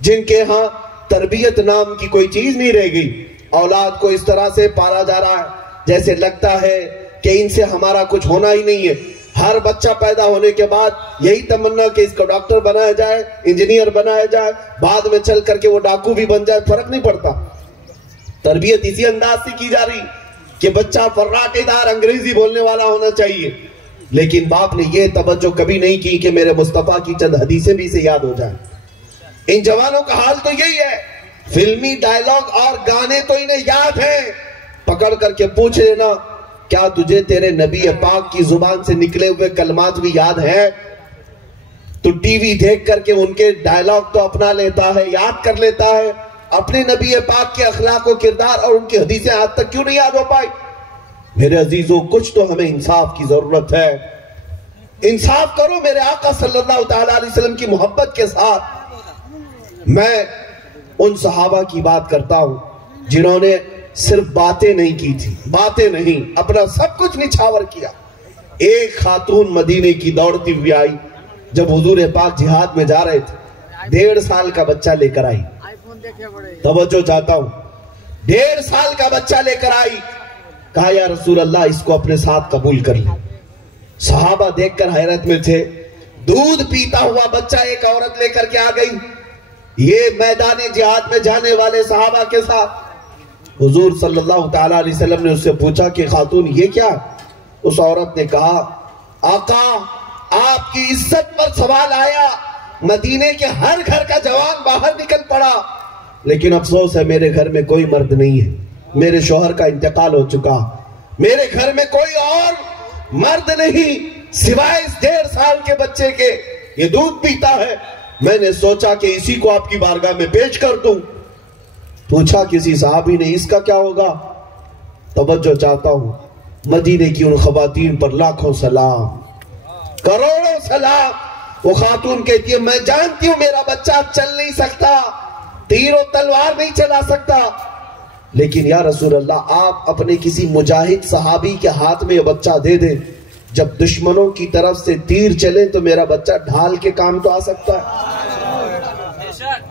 جن کے ہاں تربیت نام کی کوئی چیز نہیں رہ گئی. اولاد کو اس طرح سے پالا جا رہا ہے جیسے لگتا ہے کہ ان سے ہمارا کچھ ہونا ہی نہیں ہے. ہر بچہ پیدا ہونے کے بعد یہی تمنا کہ اس کو ڈاکٹر بنایا جائے، انجینئر بنایا جائے، بعد میں چل کر کے وہ ڈاکو بھی بن جائے، فرق نہیں پڑتا. تربیت اسی انداز سے کی جا رہی کہ بچہ فراٹے دار انگریزی بولنے والا ہونا چاہیے، لیکن باپ نے یہ توجہ کبھی نہیں کی کہ میرے مصطفیٰ کی چند حدیثیں بھی اسے یاد ہو جائیں. ان جوانوں کا حال تو یہی ہے، فلمی ڈائلاگ اور گانے تو انہیں یاد ہیں، پکڑ کر کے پوچھ لینا کیا تجھے تیرے نبی پاک کی زبان سے نکلے ہوئے کلمات بھی یاد ہیں؟ تو ٹی وی دیکھ کر کے ان کے ڈائلاگ تو اپنا لیتا ہے، یاد کر لیتا ہے، اپنے نبی پاک کے اخلاق و کردار اور ان کی حدیثیں آج تک کیوں نہیں یاد ہو پائی؟ میرے عزیزوں، کچھ تو ہمیں انصاف کی ضرورت ہے۔ انصاف کرو میرے آقا صلی اللہ تعالیٰ علیہ وسلم کی محبت کے ساتھ۔ میں ان صحابہ کی بات کرتا ہوں جنہوں نے صرف باتیں نہیں کی تھی، باتیں نہیں، اپنا سب کچھ نچھاور کیا۔ ایک خاتون مدینے کی دوڑتی ہوئی آئی جب حضور پاک جہاد میں جا رہے تھے، 1.5 سال کا بچہ لے کر آئی۔ توجہ چاہتا ہوں، 1.5 سال کا بچہ لے کر آئی، کہا یا رسول اللہ اس کو اپنے ساتھ قبول کر لیں۔ صحابہ دیکھ کر حیرت میں تھے، دودھ پیتا ہوا بچہ ایک عورت لے کر کے آ گئی، یہ میدان جہاد میں جانے والے صحابہ کے ساتھ۔ حضور صلی اللہ تعالیٰ علیہ وسلم نے اس سے پوچھا کہ خاتون یہ کیا؟ اس عورت نے کہا آقا آپ کی عزت پر سوال آیا، مدینے کے ہر گھر کا جوان باہر نکل پڑا، لیکن افسوس ہے میرے گھر میں کوئی مرد نہیں ہے، میرے شوہر کا انتقال ہو چکا، میرے گھر میں کوئی اور مرد نہیں سوائے اس 1.5 سال کے بچے کے، یہ دودھ پیتا ہے، میں نے سوچا کہ اسی کو آپ کی بارگاہ میں پیش کر دوں۔ پوچھا کسی صحابی نے اس کا کیا ہوگا؟ توجہ چاہتا ہوں، مدینے کی ان خواتین پر لاکھوں سلام، کروڑوں سلام۔ وہ خاتون کہتی ہے میں جانتی ہوں میرا بچہ چل نہیں سکتا، تیر و تلوار نہیں چلا سکتا، لیکن یا رسول اللہ آپ اپنے کسی مجاہد صحابی کے ہاتھ میں یہ بچہ دے دیں، جب دشمنوں کی طرف سے تیر چلے تو میرا بچہ ڈھال کے کام تو آ سکتا ہے،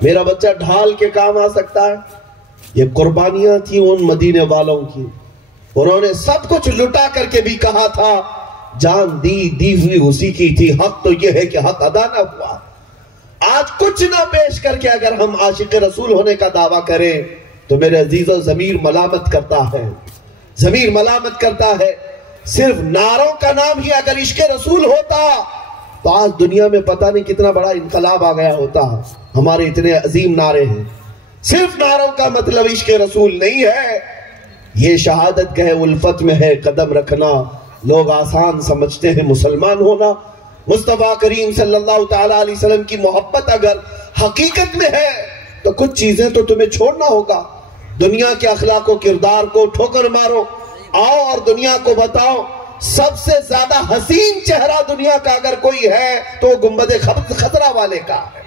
میرا بچہ ڈھال کے کام آ سکتا ہے۔ یہ قربانیاں تھیں ان مدینے والوں کی، انہوں نے سب کچھ لٹا کر کے بھی کہا تھا جان دی ہوئی اسی کی تھی، حق تو یہ ہے کہ حق ادا نہ ہوا۔ آج کچھ نہ پیش کر کے اگر ہم عاشق رسول ہونے کا دعویٰ کریں تو میرے عزیزوں ضمیر ملامت کرتا ہے، ضمیر ملامت کرتا ہے۔ صرف نعروں کا نام ہی اگر عشق رسول ہوتا تو آج دنیا میں پتہ نہیں کتنا بڑا انقلاب آ گیا ہوتا۔ ہمارے اتنے عظیم نعرے ہیں، صرف نعروں کا مطلب عشق رسول نہیں ہے۔ یہ شہادت گہ الفت میں ہے قدم رکھنا، لوگ آسان سمجھتے ہیں مسلمان ہونا۔ مصطفیٰ کریم صلی اللہ تعالیٰ علیہ وسلم کی محبت اگر حقیقت میں ہے تو کچھ چیزیں تو تمہیں چھوڑنا ہوگا۔ دنیا کے اخلاق و کردار کو ٹھوکر مارو، آؤ اور دنیا کو بتاؤ سب سے زیادہ حسین چہرہ دنیا کا اگر کوئی ہے تو وہ گنبد خضرا والے کا ہے۔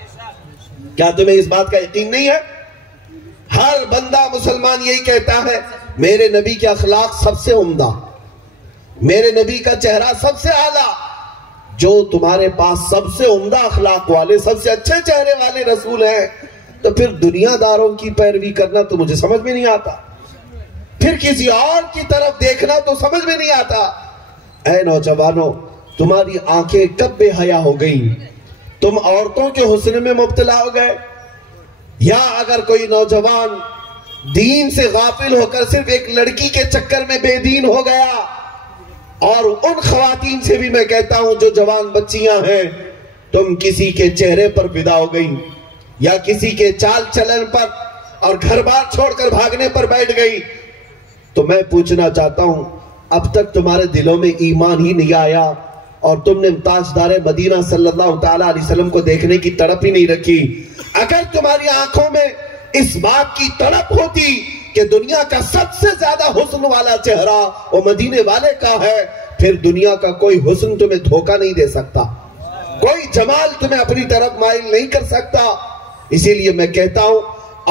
کیا تمہیں اس بات کا یقین نہیں ہے؟ ہر بندہ مسلمان یہی کہتا ہے میرے نبی کے اخلاق سب سے عمدہ، میرے نبی کا چہرہ سب سے اعلیٰ۔ جو تمہارے پاس سب سے عمدہ اخلاق والے، سب سے اچھے چہرے والے رسول ہیں، تو پھر دنیا داروں کی پیروی کرنا تو مجھے سمجھ میں نہیں آتا، پھر کسی اور کی طرف دیکھنا تو سمجھ میں نہیں آتا۔ اے نوجوانوں، تمہاری آنکھیں کب بے حیا ہو گئی؟ تم عورتوں کے حسن میں مبتلا ہو گئے؟ یا اگر کوئی نوجوان دین سے غافل ہو کر صرف ایک لڑکی کے چکر میں بے دین ہو گیا، اور ان خواتین سے بھی میں کہتا ہوں جو جوان بچیاں ہیں، تم کسی کے چہرے پر فدا ہو گئی یا کسی کے چال چلن پر اور گھر بار چھوڑ کر بھاگنے پر بیٹھ گئی، تو میں پوچھنا چاہتا ہوں اب تک تمہارے دلوں میں ایمان ہی نہیں آیا اور تم نے تاجدار مدینہ صلی اللہ تعالیٰ علیہ وسلم کو دیکھنے کی تڑپ ہی نہیں رکھی۔ اگر تمہاری آنکھوں میں اس بات کی تڑپ ہوتی کہ دنیا کا سب سے زیادہ حسن والا چہرہ وہ مدینے والے کا ہے، پھر دنیا کا کوئی حسن تمہیں دھوکہ نہیں دے سکتا، کوئی جمال تمہیں اپنی طرف مائل نہیں کر سکتا۔ اسی لیے میں کہتا ہوں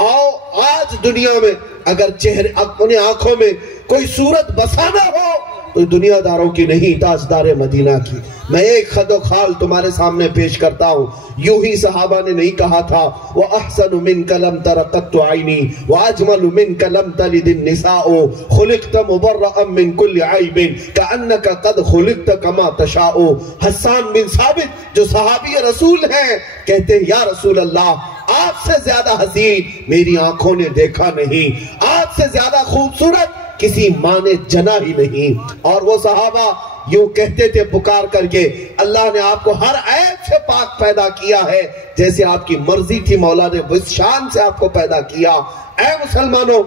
آؤ آج دنیا میں اگر چہرے اپنے آنکھوں میں کوئی صورت بسانا ہو تو دنیا داروں کی نہیں، تاجدار مدینہ کی۔ میں ایک خد و خال تمہارے سامنے پیش کرتا ہوں، یوں ہی صحابہ نے نہیں کہا تھا وَأَحْسَنُ مِنْكَ لَمْ تَرَ قَطُّ عَيْنِي وَأَجْمَلُ مِنْكَ لَمْ تَلِدِ النِّسَاءُ خُلِقْتَ مُبَرَّأً مِنْ كُلِّ عَيْبٍ كَأَنَّكَ قَدْ خُلِقْتَ كَمَا تَشَاءُ۔ حسان بن ثابت جو صحابی رسول ہیں کہتے ہیں یا رسول اللہ آپ سے زیادہ حسین میری آنکھوں نے دیکھا نہیں، آپ سے زیادہ خوبصورت کسی ماں نے جنا ہی نہیں۔ اور وہ صحابہ یوں کہتے تھے پکار کر کے اللہ نے آپ کو ہر عیب سے پاک پیدا کیا ہے، جیسے آپ کی مرضی تھی مولا نے اس شان سے آپ کو پیدا کیا۔ اے مسلمانوں،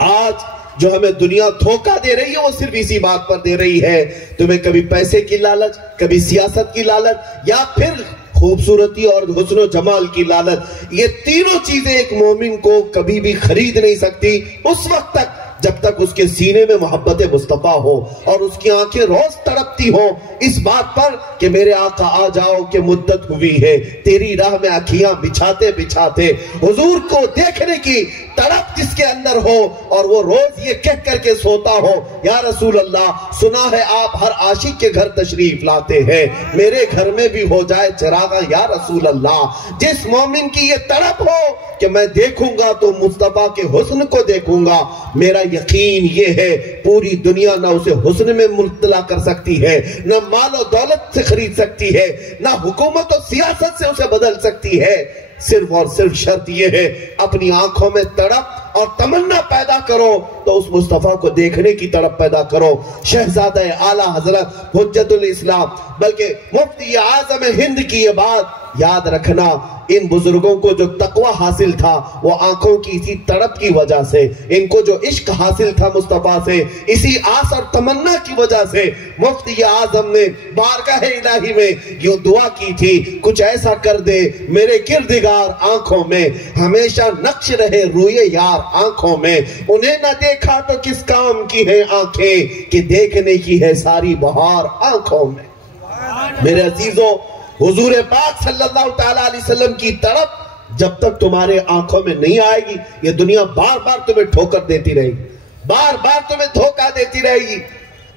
آج جو ہمیں دنیا دھوکہ دے رہی ہے وہ صرف اسی بات پر دے رہی ہے، تمہیں کبھی پیسے کی لالچ، کبھی سیاست کی لالچ، یا پھر خوبصورتی اور حسن و جمال کی لالت، یہ تینوں چیزیں ایک مومن کو کبھی بھی خرید نہیں سکتی اس وقت تک جب تک اس کے سینے میں محبت مصطفیٰ ہو اور اس کی آنکھیں روز تڑپتی ہوں اس بات پر کہ میرے آقا آ جاؤ کہ مدت ہوئی ہے تیری راہ میں آنکھیاں بچھاتے بچھاتے، حضور کو دیکھنے کی تڑپ جس کے اندر ہو اور وہ روز یہ کہہ کر کے سوتا ہو یا رسول اللہ سنا ہے آپ ہر عاشق کے گھر تشریف لاتے ہیں، میرے گھر میں بھی ہو جائے چراغاں یا رسول اللہ۔ جس مومن کی یہ تڑپ ہو کہ میں دیکھوں گا تو مصطفیٰ کے حسن کو دیکھوں گا، میرا یقین یہ ہے پوری دنیا نہ اسے حسن میں مبتلا کر سکتی ہے، نہ مال و دولت سے خرید سکتی ہے، نہ حکومت و سیاست سے اسے بدل سکتی ہے۔ صرف اور صرف شرط یہ ہے اپنی آنکھوں میں تڑپ اور تمنا پیدا کرو تو اس مصطفیٰ کو دیکھنے کی تڑپ پیدا کرو۔ شہزادہ اعلیٰ حضرت حجت الاسلام بلکہ مفتی اعظم ہند کی یہ بات یاد رکھنا، ان بزرگوں کو جو تقوی حاصل تھا وہ آنکھوں کی اسی تڑپ کی وجہ سے، ان کو جو عشق حاصل تھا مصطفیٰ سے اسی آس اور تمنا کی وجہ سے مفتی اعظم نے بارگاہ الہی میں یہ دعا کی تھی، کچھ ایسا کر دے میرے کردگار آنکھوں میں، ہمیشہ نقش رہے روئے یار آنکھوں میں، انہیں نہ دیکھا تو کس کام کی ہیں آنکھیں کہ دیکھنے کی ہے ساری بہار آنکھوں میں۔ میرے عزیزوں، حضور پاک صلی اللہ تعالیٰ علیہ وسلم کی طرف جب تک تمہارے آنکھوں میں نہیں آئے گی یہ دنیا بار بار تمہیں ٹھوکر دیتی رہے گی، بار بار تمہیں دھوکہ دیتی رہے گی۔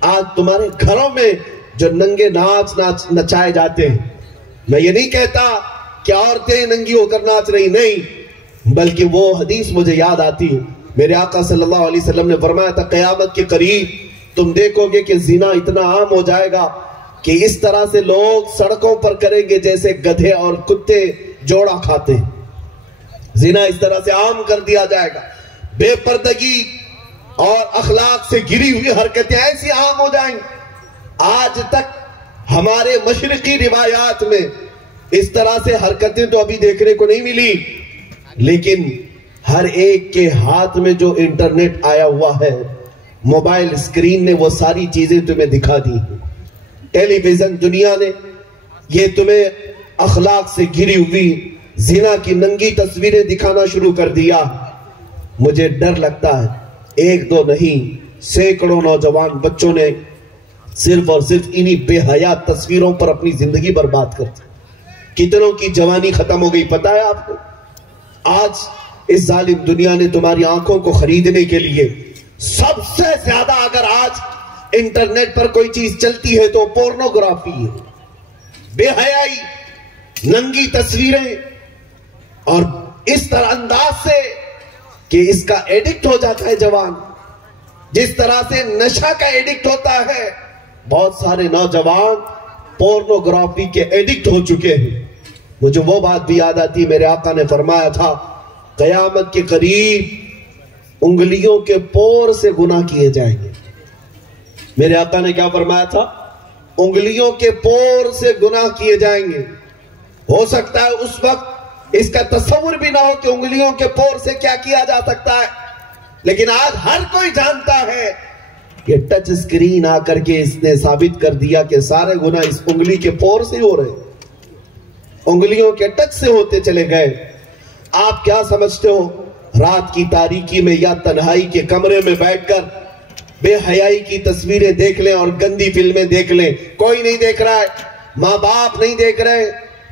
آج تمہارے گھروں میں جو ننگے ناچ نچائے جاتے ہیں، میں یہ نہیں کہتا کہ عورتیں ننگی ہو کر ناچ رہی، نہیں، بلکہ وہ حدیث مجھے یاد آتی ہے، میرے آقا صلی اللہ علیہ وسلم نے فرمایا تھا قیامت کے قریب تم دیکھو گے کہ زنا اتنا عام ہو جائے گا کہ اس طرح سے لوگ سڑکوں پر کریں گے جیسے گدھے اور کتے جوڑا کھاتے ہیں، زنا اس طرح سے عام کر دیا جائے گا، بے پردگی اور اخلاق سے گری ہوئی حرکتیں ایسی عام ہو جائیں گی۔ آج تک ہمارے مشرقی روایات میں اس طرح سے حرکتیں تو ابھی دیکھنے کو نہیں ملی، لیکن ہر ایک کے ہاتھ میں جو انٹرنیٹ آیا ہوا ہے، موبائل اسکرین نے وہ ساری چیزیں تمہیں دکھا دی، ٹیلی ویژن دنیا نے یہ تمہیں اخلاق سے گری ہوئی زنا کی ننگی تصویریں دکھانا شروع کر دیا۔ مجھے ڈر لگتا ہے ایک دو نہیں سینکڑوں نوجوان بچوں نے صرف اور صرف انہی بے حیا تصویروں پر اپنی زندگی برباد کر دی، کتنوں کی جوانی ختم ہو گئی پتہ ہے آپ کو؟ آج اس ظالم دنیا نے تمہاری آنکھوں کو خریدنے کے لیے سب سے زیادہ اگر آج انٹرنیٹ پر کوئی چیز چلتی ہے تو پورنوگرافی ہے، بے حیائی، ننگی تصویریں، اور اس طرح انداز سے کہ اس کا ایڈکٹ ہو جاتا ہے جوان، جس طرح سے نشہ کا ایڈکٹ ہوتا ہے، بہت سارے نوجوان پورنوگرافی کے ایڈکٹ ہو چکے ہیں۔ مجھے وہ بات بھی یاد آتی ہے، میرے آقا نے فرمایا تھا قیامت کے قریب انگلیوں کے پور سے گناہ کیے جائیں گے۔ میرے آقا نے کیا فرمایا تھا؟ انگلیوں کے پور سے گناہ کیے جائیں گے۔ ہو سکتا ہے اس وقت اس کا تصور بھی نہ ہو کہ انگلیوں کے پور سے کیا کیا جا سکتا ہے، لیکن آج ہر کوئی جانتا ہے کہ ٹچ اسکرین آ کر کے اس نے ثابت کر دیا کہ سارے گناہ اس انگلی کے پور سے ہو رہے ہیں، انگلیوں کے ٹچ سے ہوتے چلے گئے۔ آپ کیا سمجھتے ہو رات کی تاریکی میں یا تنہائی کے کمرے میں بیٹھ کر بے حیائی کی تصویریں دیکھ لیں اور گندی فلمیں دیکھ لیں، کوئی نہیں دیکھ رہا ہے، ماں باپ نہیں دیکھ رہے،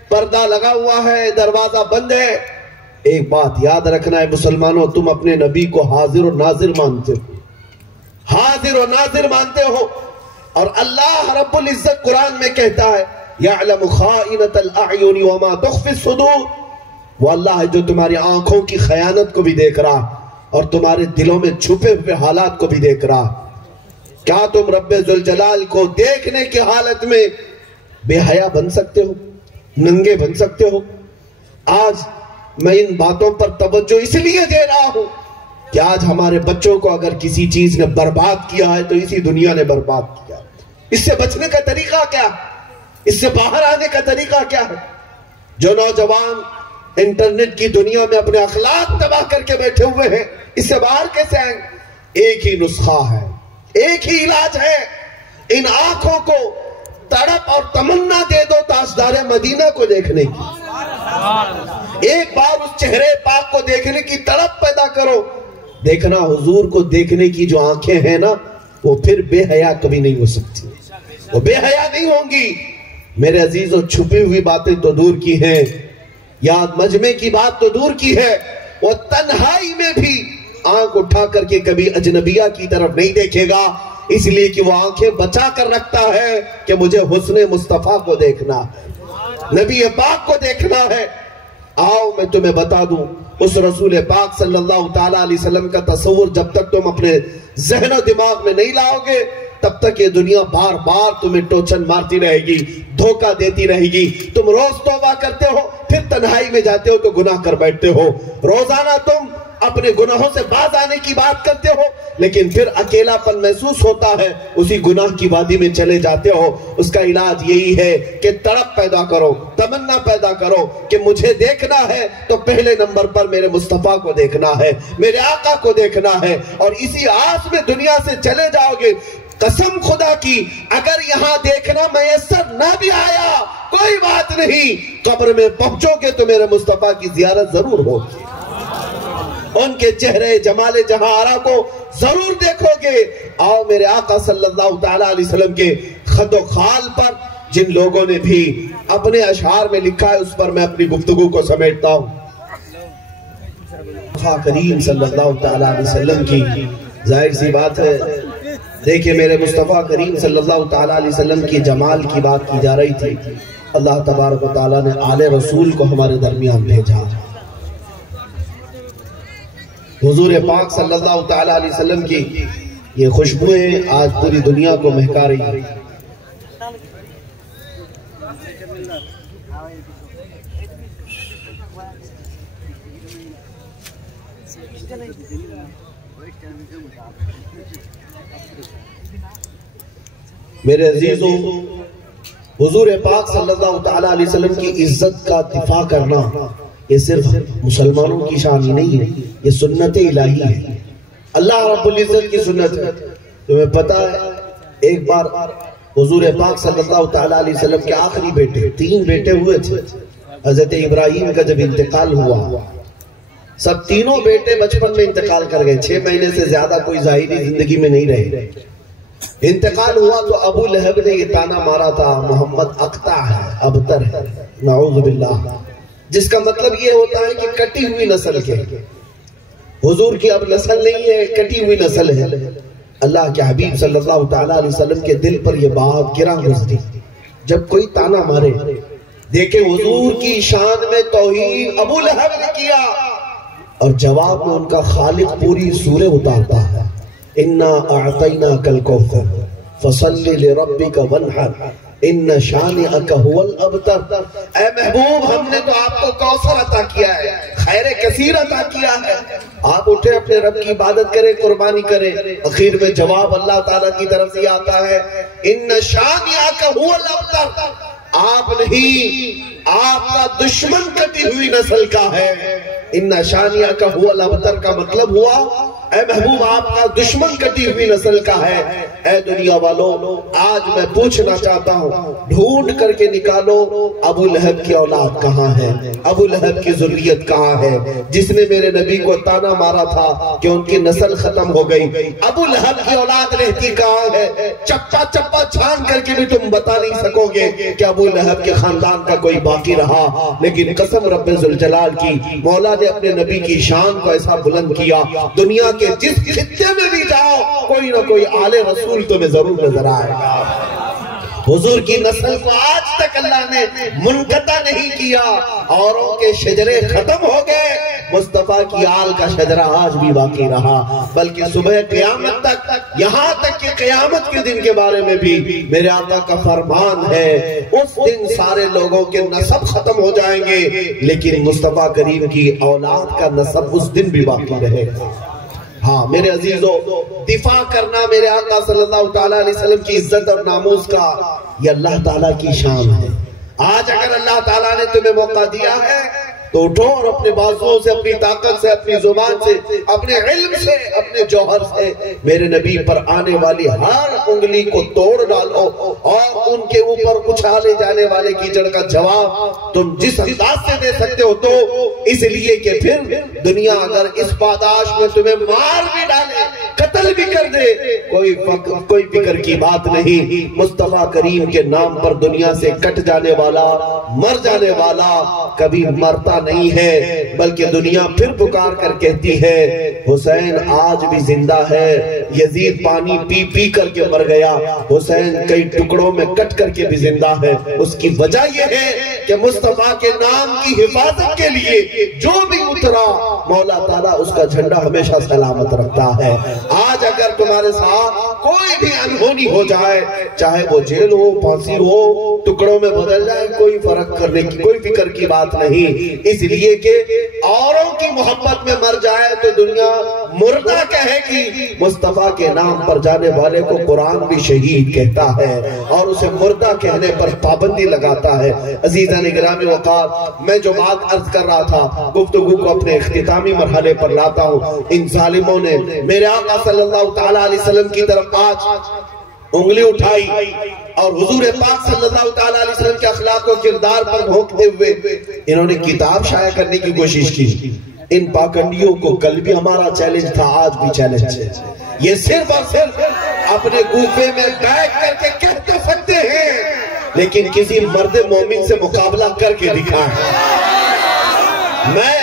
پردہ لگا ہوا ہے، دروازہ بند ہے۔ ایک بات یاد رکھنا ہے مسلمانوں، تم اپنے نبی کو حاضر و ناظر مانتے ہو، حاضر و ناظر مانتے ہو، اور اللہ رب العزت قرآن میں کہتا ہے یعلم خائنۃ الاعین وما تخفی الصدور، وہ اللہ ہے جو تمہاری آنکھوں کی خیانت کو بھی دیکھ رہا اور تمہارے دلوں میں چھپے ہوئے حالات کو بھی دیکھ رہا۔ کیا تم رب ذوالجلال کو دیکھنے کی حالت میں بے حیا بن سکتے ہو، ننگے بن سکتے ہو؟ آج میں ان باتوں پر توجہ اس لیے دے رہا ہوں کہ آج ہمارے بچوں کو اگر کسی چیز نے برباد کیا ہے تو اسی دنیا نے برباد کیا۔ اس سے بچنے کا طریقہ کیا؟ اس سے باہر آنے کا طریقہ کیا ہے؟ جو نوجوان انٹرنیٹ کی دنیا میں اپنے اخلاق تباہ کر کے بیٹھے ہوئے ہیں، اس سے باہر کیسے آئیں؟ ایک ہی نسخہ ہے، ایک ہی علاج ہے، ان آنکھوں کو تڑپ اور تمنا دے دو تاجدار مدینہ کو دیکھنے کی، ایک بار اس چہرے پاک کو دیکھنے کی تڑپ پیدا کرو۔ دیکھنا حضور کو دیکھنے کی جو آنکھیں ہیں نا، وہ پھر بے حیا کبھی نہیں ہو سکتی، وہ بے حیا نہیں ہوں گی۔ میرے عزیزوں، چھپی ہوئی باتیں تو دور کی ہیں، یاد مجمع کی بات تو دور کی ہے، وہ تنہائی میں بھی آنکھ اٹھا کر کے کبھی اجنبیہ کی طرف نہیں دیکھے گا، اس لیے کہ وہ آنکھیں بچا کر رکھتا ہے کہ مجھے حسن مصطفیٰ کو دیکھنا ہے، نبی پاک کو دیکھنا ہے۔ آؤ میں تمہیں بتا دوں، اس رسول پاک صلی اللہ تعالیٰ علیہ وسلم کا تصور جب تک تم اپنے ذہن و دماغ میں نہیں لاؤ گے، تب تک یہ دنیا بار بار تمہیں ٹوچن مارتی رہے گی، دھوکہ دیتی رہے گی۔ تم روز توبہ کرتے ہو، پھر تنہائی میں جاتے ہو تو گناہ کر بیٹھتے ہو، روزانہ تم اپنے گناہوں سے باز آنے کی بات کرتے ہو، لیکن پھر اکیلا پن محسوس ہوتا ہے، اسی گناہ کی وادی میں چلے جاتے ہو۔ اس کا علاج یہی ہے کہ تڑپ پیدا کرو، تمنا پیدا کرو کہ مجھے دیکھنا ہے تو پہلے نمبر پر میرے مصطفیٰ کو دیکھنا ہے، میرے آقا کو دیکھنا ہے، اور اسی آس میں دنیا سے چلے جاؤ گے۔ قسم خدا کی، اگر یہاں دیکھنا میسر نہ بھی آیا کوئی بات نہیں، قبر میں پہنچو گے تو میرے مصطفیٰ کی زیارت ضرور ہوگی، ان کے چہرے جمال جہاں آرا کو ضرور دیکھو گے۔ آؤ میرے آقا صلی اللہ تعالیٰ علیہ وسلم کے خط و خال پر جن لوگوں نے بھی اپنے اشعار میں لکھا ہے، اس پر میں اپنی گفتگو کو سمیٹتا ہوں۔ کریم صلی اللہ تعالیٰ علیہ وسلم کی ظاہر سی بات ہے، دیکھیں میرے مصطفیٰ کریم صلی اللہ تعالیٰ علیہ وسلم کی جمال کی بات کی جا رہی تھی، اللہ تبارک و تعالیٰ نے آل رسول کو ہمارے درمیان بھیجا۔ حضور پاک صلی اللہ تعالیٰ علیہ وسلم کی یہ خوشبوئیں آج پوری دنیا کو مہکا رہی ہیں۔ میرے عزیزوں، حضور پاک صلی اللہ تعالیٰ علیہ وسلم کی عزت کا دفاع کرنا یہ صرف مسلمانوں کی شان ہی نہیں ہے، یہ سنت الہی ہے، اللہ رب العزت کی سنت ہے۔ تمہیں پتا ہے ایک بار حضور پاک صلی اللہ تعالیٰ علیہ وسلم کے آخری بیٹے، 3 بیٹے ہوئے تھے، حضرت ابراہیم کا جب انتقال ہوا، سب تینوں بیٹے بچپن میں انتقال کر گئے، 6 مہینے سے زیادہ کوئی ظاہری زندگی میں نہیں رہے۔ انتقال ہوا تو ابو لہب نے یہ تانا مارا تھا، محمد اقطع ہے، ابتر ہے، نعوذ باللہ، جس کا مطلب یہ ہوتا ہے کہ کٹی ہوئی نسل کے۔ حضور کی اب نسل نہیں ہے، کٹی ہوئی نسل ہے۔ اللہ کے حبیب صلی اللہ تعالیٰ علیہ وسلم کے دل پر یہ بات گراں گزری، جب کوئی تانا مارے، دیکھیں حضور کی شان میں توہین ابو لہب نے کیا، اور جواب میں ان کا خالق پوری سورہ اتارتا ہے، اِنَّا أَعْطَيْنَاكَ الْكَوْثَرَ فَصَلِّ لِرَبِّكَ وَانْحَرْ اِنَّ شَانِئَكَ هُوَ الْأَبْتَرُ۔ اے محبوب، ہم نے تو آپ کو کوثر عطا کیا ہے، خیر کثیر عطا کیا ہے، آپ اٹھے اپنے رب کی عبادت کریں، قربانی کریں۔ اخیر میں جواب اللہ تعالیٰ کی طرف سے آتا ہے، اِنَّ شَانِئَكَ هُوَ الْأَبْتَرُ، آپ نہیں، آپ کا دشمن کٹی ہوئی نسل کا ہے۔ اِنَّ شَانِئَكَ هُوَ الْأَبْتَرُ کا مطلب ہوا، اے محبوب آپ کا دشمن کٹی ہوئی نسل کا ہے۔ اے دنیا والوں، آج میں پوچھنا چاہتا ہوں، ڈھونڈ کر کے نکالو ابو لہب کی اولاد کہاں ہے، ابو لہب کی ذریت کہاں ہے، جس نے میرے نبی کو تانا مارا تھا کہ ان کی نسل ختم ہو گئی۔ ابو لہب کی اولاد رہتی کہاں ہے؟ چپا چپا چھان کر کے بھی تم بتا نہیں سکو گے کہ ابو لہب کے خاندان کا کوئی باقی رہا، لیکن قسم رب ذوالجلال کی، مولا نے اپنے نبی کی شان کو ایسا بلند کیا، دنیا کے جس خطے میں بھی جاؤ کوئی نہ کوئی آل رسول تمہیں ضرور نظر آئے گا۔ حضور کی نسل کو آج تک اللہ نے منقطع نہیں کیا، اوروں کے شجرے ختم ہو گئے، مصطفیٰ کی آل کا شجرہ آج بھی باقی رہا، بلکہ صبح قیامت تک، یہاں تک کہ قیامت کے دن کے بارے میں بھی میرے آقا کا فرمان ہے، اس دن سارے لوگوں کے نسب ختم ہو جائیں گے، لیکن مصطفیٰ کریم کی اولاد کا نسب اس دن بھی باقی رہے گا۔ ہاں میرے عزیزوں، دفاع کرنا میرے آقا صلی اللہ تعالیٰ علیہ وسلم کی عزت اور ناموس کا، یہ اللہ تعالیٰ کی شان ہے۔ آج اگر اللہ تعالیٰ نے تمہیں موقع دیا ہے تو اٹھو اور اپنے بازوؤں سے، اپنی طاقت سے، اپنی زبان سے، اپنے علم سے، اپنے جوہر سے میرے نبی پر آنے والی ہر انگلی کو توڑ ڈالو، اور ان کے اوپر اچھالے جانے والے کیچڑ کا جواب تم جس انداز سے دے سکتے ہو تو، اس لیے کہ پھر دنیا اگر اس پاداش میں تمہیں مار بھی ڈالے، قتل بھی کر دے، کوئی فکر کی بات نہیں۔ مصطفیٰ کریم کے نام پر دنیا سے کٹ جانے والا، مر جانے والا کبھی مرتا نہیں ہے، بلکہ دنیا پھر پکار کر کہتی ہے حسین آج بھی زندہ ہے۔ یزید پانی پی پی کر کے مر گیا، حسین کئی ٹکڑوں میں کٹ کر کے بھی زندہ ہے۔ اس کی وجہ یہ ہے کہ مصطفیٰ کے نام کی حفاظت کے لیے جو بھی اترا مولا تعالیٰ اس کا جھنڈا ہمیشہ سلامت رکھتا ہے۔ آج اگر تمہارے ساتھ کوئی بھی انہونی ہو جائے، چاہے وہ جیل ہو، پھانسی ہو، ٹکڑوں میں بدل جائے، کوئی فرق کرنے کی، کوئی فکر کی بات نہیں، اس لیے کہ اوروں کی محبت میں مر جائے تو دنیا مردہ کہے گی، مصطفیٰ کے نام پر جانے والے کو قرآن بھی شہید کہتا ہے اور اسے مردہ کہنے پر پابندی لگاتا ہے۔ عزیزان گرامی وقار، میں جو بات عرض کر رہا تھا، گفتگو کو اپنے اختتامی مرحلے پر لاتا ہوں۔ ان ظالموں نے میرے آقا صلی اللہ تعالیٰ علیہ وسلم کی طرف آج انگلی اٹھائی اور حضور پاک صلی اللہ تعالیٰ علیہ وسلم کے اخلاق و کردار پر بھونکتے ہوئے انہوں نے کتاب شائع کرنے کی کوشش کی۔ ان پاکنڈیوں کو کل بھی ہمارا چیلنج تھا، آج بھی چیلنج ہے۔ یہ صرف اور صرف اپنے گوفے میں بیٹھ کر کے کہہ تو سکتے ہیں، لیکن کسی مرد مومن سے مقابلہ کر کے دکھائیں۔ میں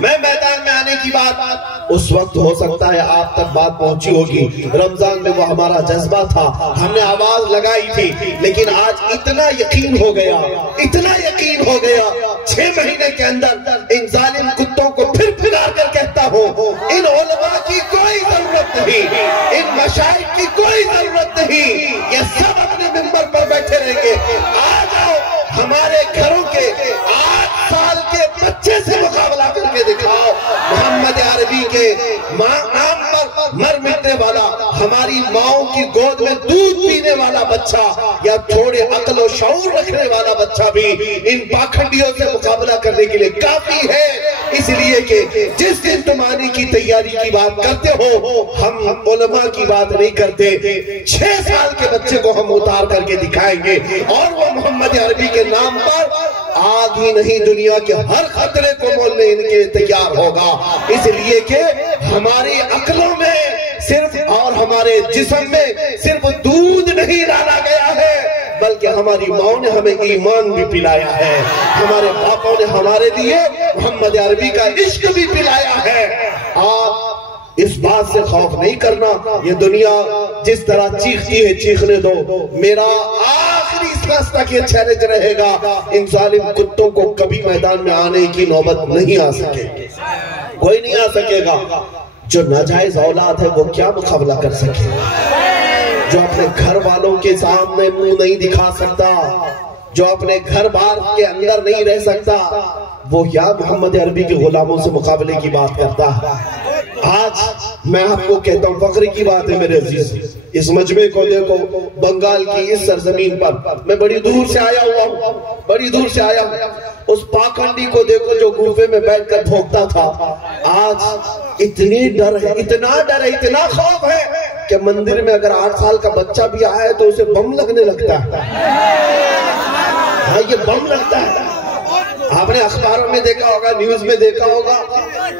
میدان میں آنے کی بات اس وقت ہو سکتا ہے آپ تک بات پہنچی ہوگی، رمضان میں وہ ہمارا جذبہ تھا، ہم نے آواز لگائی تھی، لیکن آج اتنا یقین ہو گیا، اتنا یقین ہو گیا، 6 مہینے کے اندر ان ظالم کتوں کو پھر پھر کر کہتا ہوں، ان علماء کی کوئی ضرورت نہیں، ان مشائخ کی کوئی ضرورت نہیں، یہ سب اپنے منبر پر بیٹھے رہیں گے۔ آ جاؤ ہمارے گھروں کے 8 سال کے بچے سے مقابلہ کر کے دکھاؤ، محمد عربی کے نام پر مر مٹنے والا، ہماری ماؤں کی گود میں دودھ پینے والا بچہ یا تھوڑے عقل و شعور رکھنے والا بچہ بھی ان پاکھنڈیوں سے مقابلہ کرنے کے لیے کافی ہے۔ اس لیے کہ جس دن تم آنے کی تیاری کی بات کرتے ہو، ہم علماء کی بات نہیں کرتے، 6 سال کے بچے کو ہم اتار کر کے دکھائیں گے اور وہ محمد عربی کے نام پر آج ہی نہیں دنیا کے ہر خطرے کو مولنے ان کے تیار ہوگا۔ اس لیے کہ ہماری عقلوں میں صرف اور ہمارے جسم میں صرف دودھ نہیں ڈالا گیا ہے، بلکہ ہماری ماں نے ہمیں ایمان بھی پلایا ہے، ہمارے باپوں نے ہمارے لیے محمد عربی کا عشق بھی پلایا ہے۔ آپ اس بات سے خوف نہیں کرنا، یہ دنیا جس طرح چیختی ہے چیخنے دو، میرا آخری اس تک یہ چیلنج رہے گا، ان ظالم کتوں کو کبھی میدان میں آنے کی نوبت نہیں آ سکے، کوئی نہیں آ سکے گا۔ جو ناجائز اولاد ہے وہ کیا مقابلہ کر سکے، جو اپنے گھر والوں کے سامنے منہ نہیں دکھا سکتا، جو اپنے گھر بار کے اندر نہیں رہ سکتا، وہ کیا محمد عربی کے غلاموں سے مقابلے کی بات کرتا ہے۔ آج میں آپ کو کہتا ہوں، فخر کی بات ہے میرے عزیز، اس مجمع کو دیکھو، بنگال کی اس سرزمین پر میں بڑی دور سے آیا ہوا ہوں، بڑی دور سے آیا ہوں، اس پاکھنڈی کو دیکھو جو گوفے میں بیٹھ کر بھونکتا تھا، آج اتنی ڈر ہے، اتنا ڈر ہے، اتنا خوف ہے کہ مندر میں اگر 8 سال کا بچہ بھی آئے تو اسے بم لگنے لگتا ہے۔ ہاں یہ بم لگتا ہے، آپ نے اخباروں میں دیکھا ہوگا، نیوز میں دیکھا ہوگا،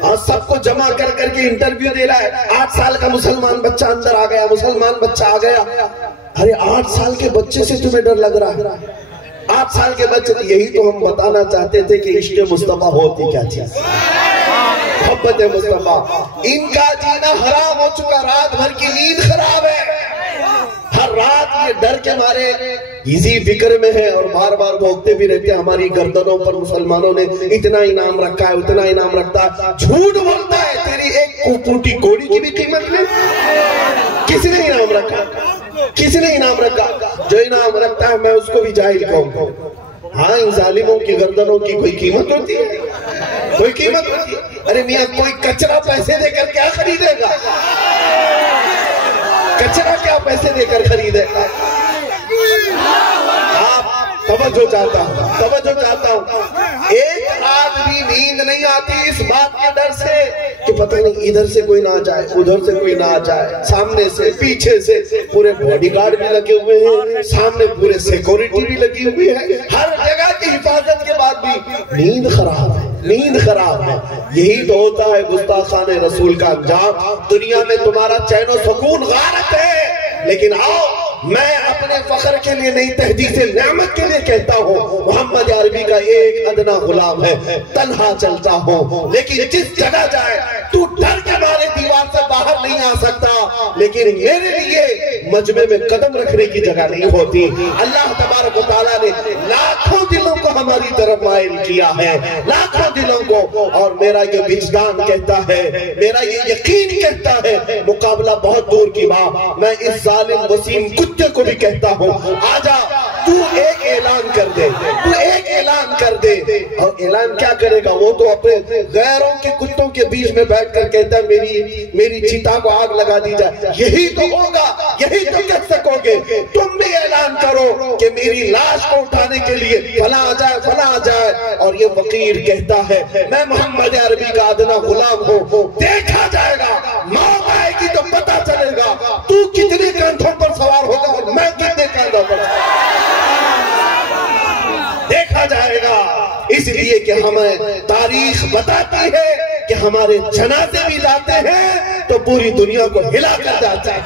اور سب کو جمع کر کر کے انٹرویو دے رہا ہے، 8 سال کا مسلمان بچہ اندر آ گیا، مسلمان بچہ آ گیا۔ ارے 8 سال کے بچے سے تمہیں ڈر لگ رہا ہے؟ 8 سال کے بچے، یہی تو ہم بتانا چاہتے تھے کہ عشق مصطفیٰ ہوتی کیا چیز، محبت مصطفیٰ۔ ان کا جینا حرام ہو چکا، رات بھر کی نیند خراب ہے، ہر رات یہ ڈر کے مارے اسی فکر میں ہے اور بار بار بھوکتے بھی رہتے ہیں، ہماری گردنوں پر مسلمانوں نے اتنا انعام رکھا ہے، اتنا انعام رکھتا ہے، جھوٹ بولتا ہے، تیری ایک ٹوٹی کوڑی کی بھی قیمت نہیں۔ کس نے انعام رکھا؟ کس نے انعام رکھا؟ جو انعام رکھتا ہے میں اس کو بھی جاہل کہوں گا۔ ہاں ان ظالموں کی گردنوں کی کوئی قیمت ہوتی ہے؟ کوئی قیمت ہوتی ہے؟ ارے میاں کوئی کچرا پیسے دے کر کیا خریدے گا؟ کچرا کیا پیسے دے کر خریدے گا؟ توجہ چاہتا ہوں ایک رات بھی نیند نہیں آتی اس بات کے ڈر سے کہ پتہ نہیں ادھر سے کوئی نہ جائے, ادھر سے کوئی نہ جائے, سامنے سے پیچھے سے پورے باڈی گارڈ بھی لگے ہوئے ہیں, سامنے پورے سیکورٹی بھی لگی ہوئی ہے, ہر جگہ کی حفاظت کے بعد بھی نیند خراب ہے, نیند خراب ہے. یہی تو ہوتا ہے گستاخان رسول کا انجام. دنیا میں تمہارا چین و سکون غارت ہے, لیکن آؤ میں اپنے فخر کے لیے نہیں تحدیث نعمت کے لیے کہتا ہوں, محمد عربی کا ایک ادنا غلام ہے, تنہا چلتا ہوں, لیکن جس جگہ جائے تو ڈر کے مارے دیوار سے باہر نہیں آ سکتا, لیکن میرے لیے مجمع میں قدم رکھنے کی جگہ نہیں ہوتی. اللہ تبارک و تعالیٰ نے لاکھوں دلوں کو ہماری طرف مائل کیا ہے, لاکھوں دلوں کو, اور میرا یہ وجدان کہتا ہے, میرا یہ یقین کہتا ہے مقابلہ بہت دور کی بات. میں اس ظالم وسیم کتے کو بھی کہتا ہوں, آجا تو ایک اعلان کر دے, تو ایک اعلان کر دے. اور اعلان کیا کرے گا, وہ تو اپنے غیروں کے کتوں کے بیچ میں بیٹھ کر کہتا ہے میری چیتا کو آگ لگا دی جائے. یہی تو ہوگا, یہی تو کہہ سکو گے. تم بھی اعلان کرو کہ میری لاش کو اٹھانے کے لیے فلاں آ جائے, فلاں آ جائے. اور یہ فقیر کہتا ہے میں محمد عربی کا ادنا غلام ہوں, دیکھا جائے گا, موت آئے گی تو پتہ چلے گا تو کتنے کندھوں پر سوار ہوگا اور میں کتنے کندھوں پر دیکھا جائے گا. اس لیے کہ ہمیں تاریخ بتاتی ہے کہ ہمارے جنازے بھی لاتے ہیں تو پوری دنیا کو ہلا کر جاتے ہیں.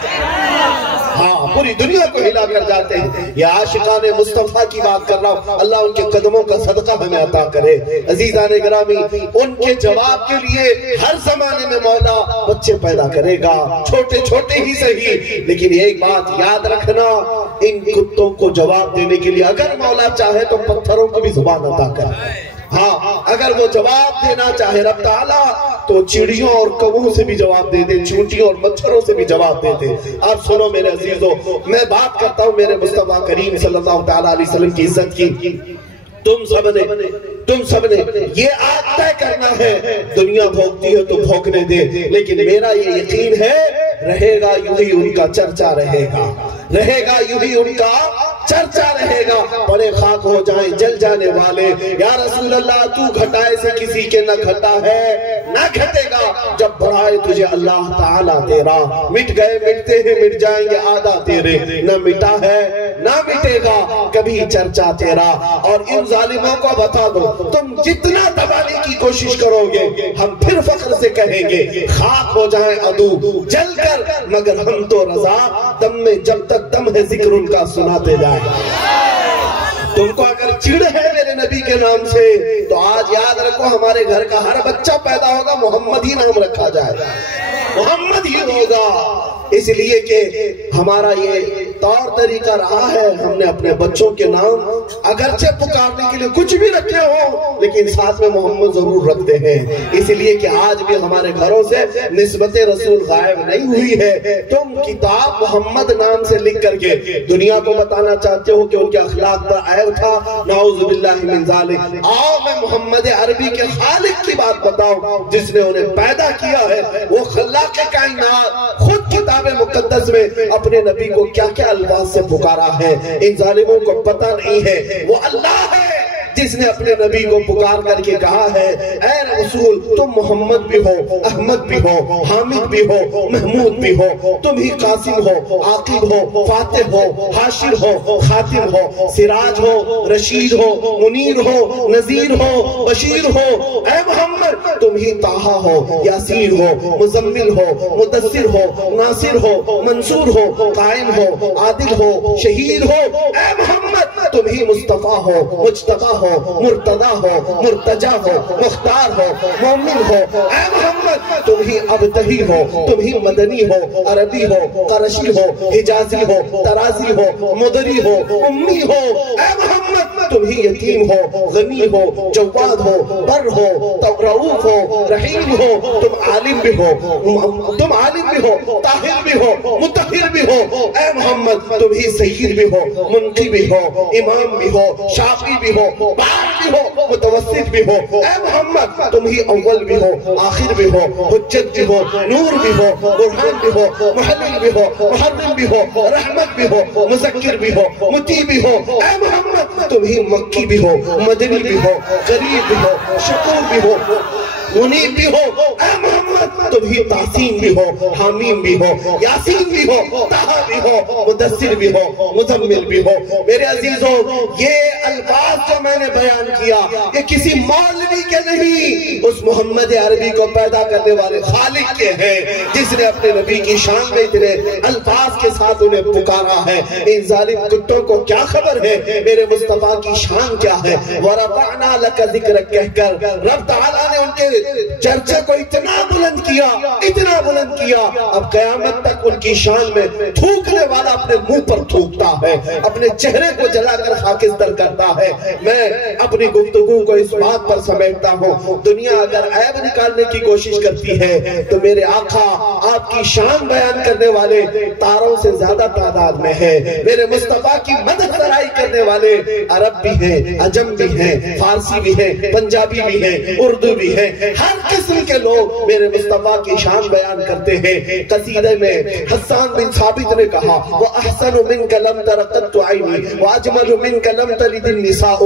ہاں, پوری دنیا کو ہلا کر جاتے ہیں. یہ عاشقان مصطفیٰ کی بات کر رہا ہوں, اللہ ان کے قدموں کا صدقہ ہمیں عطا کرے. عزیزان گرامی, ان کے جواب کے لیے ہر زمانے میں مولا بچے پیدا کرے گا, چھوٹے چھوٹے ہی صحیح, لیکن ایک بات یاد رکھنا, ان کتوں کو جواب دینے کے لیے اگر مولا چاہے تو پتھروں کو بھی زبان عطا کرے. ہاں, اگر وہ جواب دینا چاہے رب تعالیٰ تو چڑیوں اور کووں سے بھی جواب دے دے, چونٹیوں اور مچھروں سے بھی جواب دے دے. اب سنو میرے عزیزو, میں بات کرتا ہوں میرے مصطفیٰ کریم صلی اللہ تعالیٰ علیہ وسلم کی عزت کی. تم سب نے یہ آج طے کرنا ہے, دنیا بھوکتی ہے تو بھوکنے دے, لیکن میرا یہ یقین ہے رہے گا یوں ہی ان کا چرچا رہے گا, رہے گا یوں ہی ان کا چرچا رہے گا. بڑے خاک ہو جائیں جل جانے والے, یا رسول اللہ تو گھٹائے سے کسی کے نہ گھٹا ہے نہ گھٹے گا, جب بڑھائے تجھے اللہ تعالیٰ تیرا, مٹ گئے مٹتے ہیں مٹ جائیں گے آدھا تیرے, نہ مٹا ہے نہ مٹے گا کبھی چرچا تیرا. اور ان ظالموں کو بتا دو, تم جتنا دبانے کی کوشش کرو گے ہم پھر فخر سے کہیں گے خاک ہو جائیں عدو جل کر, مگر ہم تو رضا دم میں جب تک دم ہے ذکر ان کا سناتے جائیں. تم کو اگر چڑ ہے میرے نبی کے نام سے تو آج یاد رکھو ہمارے گھر کا ہر بچہ پیدا ہوگا محمد ہی نام رکھا جائے گا, محمد ہی ہوگا. اس لیے کہ ہمارا یہ طور طریقہ رہا ہے, ہم نے اپنے بچوں کے نام اگرچہ پکارنے کے لیے کچھ بھی رکھے ہوں لیکن ساتھ میں محمد ضرور رکھتے ہیں. اس لیے کہ آج بھی ہمارے گھروں سے نسبت رسول غائب نہیں ہوئی ہے. تم کتاب محمد نام سے لکھ کر کے دنیا کو بتانا چاہتے ہو کہ ان کے اخلاق پر عیب تھا, نعوذ باللہ من ذالک. آؤ میں محمد عربی کے خالق کی بات بتاؤں جس نے انہیں پیدا کیا ہے, وہ خلاق کائنات خود کتاب مقدس میں اپنے نبی کو کیا کیا الفاظ سے پکارا ہے. ان ظالموں کو پتہ نہیں ہے وہ اللہ ہے جس نے اپنے نبی کو پکار کر کے کہا ہے اے رسول تم محمد بھی ہو, احمد بھی ہو, حامد بھی ہو, محمود بھی ہو, تم ہی قاسم ہو, عاقب ہو, فاتح ہو, حاشر ہو, خاتم ہو, سراج ہو, رشید ہو, منیر ہو, نذیر ہو, بشیر ہو. اے محمد تم ہی طٰہٰ ہو, یاسین ہو, مزمل ہو, مدثر ہو, ناصر ہو, منصور ہو, قائم ہو, عادل ہو, شہید ہو. اے محمد تم ہی مصطفیٰ ہو, مجتبیٰ ہو, مرتضیٰ ہو, مرتجا ہو, مختار ہو, مومن ہو. اے محمد تم ہی ابتہی ہو, تم ہی مدنی ہو, عربی ہو, قرشی ہو, حجازی ہو, ترازی ہو, مدری ہو, امی ہو. اے محمد تم ہی یتیم ہو, غنی ہو, جواد ہو, بر ہو, رؤوف ہو, رحیم ہو. تم عالم بھی ہو, طاہر بھی ہو, مطہر بھی ہو. اے محمد تم ہی سید بھی ہو, منقی بھی ہو, امام بھی ہو, شافی بھی ہو, بار بھی ہو, متوسط بھی ہو، اے محمد تم ہی اول بھی ہو، آخر بھی ہو، حجت بھی ہو، نور بھی ہو، برہان بھی ہو، محلل بھی ہو، محرم بھی ہو، رحمت بھی ہو، مذکر بھی ہو، مطیع بھی ہو، اے محمد تم ہی مکی بھی ہو، مدنی بھی ہو، قریب بھی ہو، شکور بھی ہو، منیب بھی ہو، اے محمد تم ہی تحسین بھی ہو، حامیم بھی ہو، یاسین بھی ہو، طہا بھی ہو، مدثر بھی ہو، مزمل بھی ہو۔ میرے عزیزوں یہ الفاظ جو میں نے بیان کیا یہ کسی مولوی کے نہیں، اس محمد عربی کو پیدا کرنے والے خالق کے ہیں، جس نے اپنے نبی کی شان میں اتنے الفاظ کے ساتھ انہیں پکارا ہے۔ ان ظالم کتوں کو کیا خبر ہے میرے مصطفیٰ کی شان کیا ہے؟ وَرَفَعْنَا لَكَ ذِكْرَكَ کہہ کر رب تعالیٰ نے ان کے چرچے کو اتنا بلند کیا، اتنا بلند کیا، اب قیامت تک ان کی شان میں تھوکنے والا اپنے منہ پر تھوکتا ہے، اپنے چہرے کو جلا کر خاکستر کرتا ہے۔ میں اپنی گفتگو کو اس بات پر سمیٹتا ہوں، دنیا اگر عیب نکالنے کی کوشش کرتی ہے تو میرے آقا آپ کی شان بیان کرنے والے تاروں سے زیادہ تعداد میں ہے۔ میرے مصطفیٰ کی مدح سرائی کرنے والے عرب بھی ہیں، عجم بھی ہیں، فارسی بھی ہیں، پنجابی بھی ہیں، اردو بھی ہیں، ہر قسم کے لوگ میرے مصطفیٰ کی شان بیان کرتے ہیں۔ قصیدے میں حسان بن ثابت نے کہا وَأَحْسَنُ مِنْكَ لَمْ تَرَ قَطُّ عَيْنِي وَأَجْمَلُ مِنْكَ لَمْ تَلِدِ النِّسَاءُ۔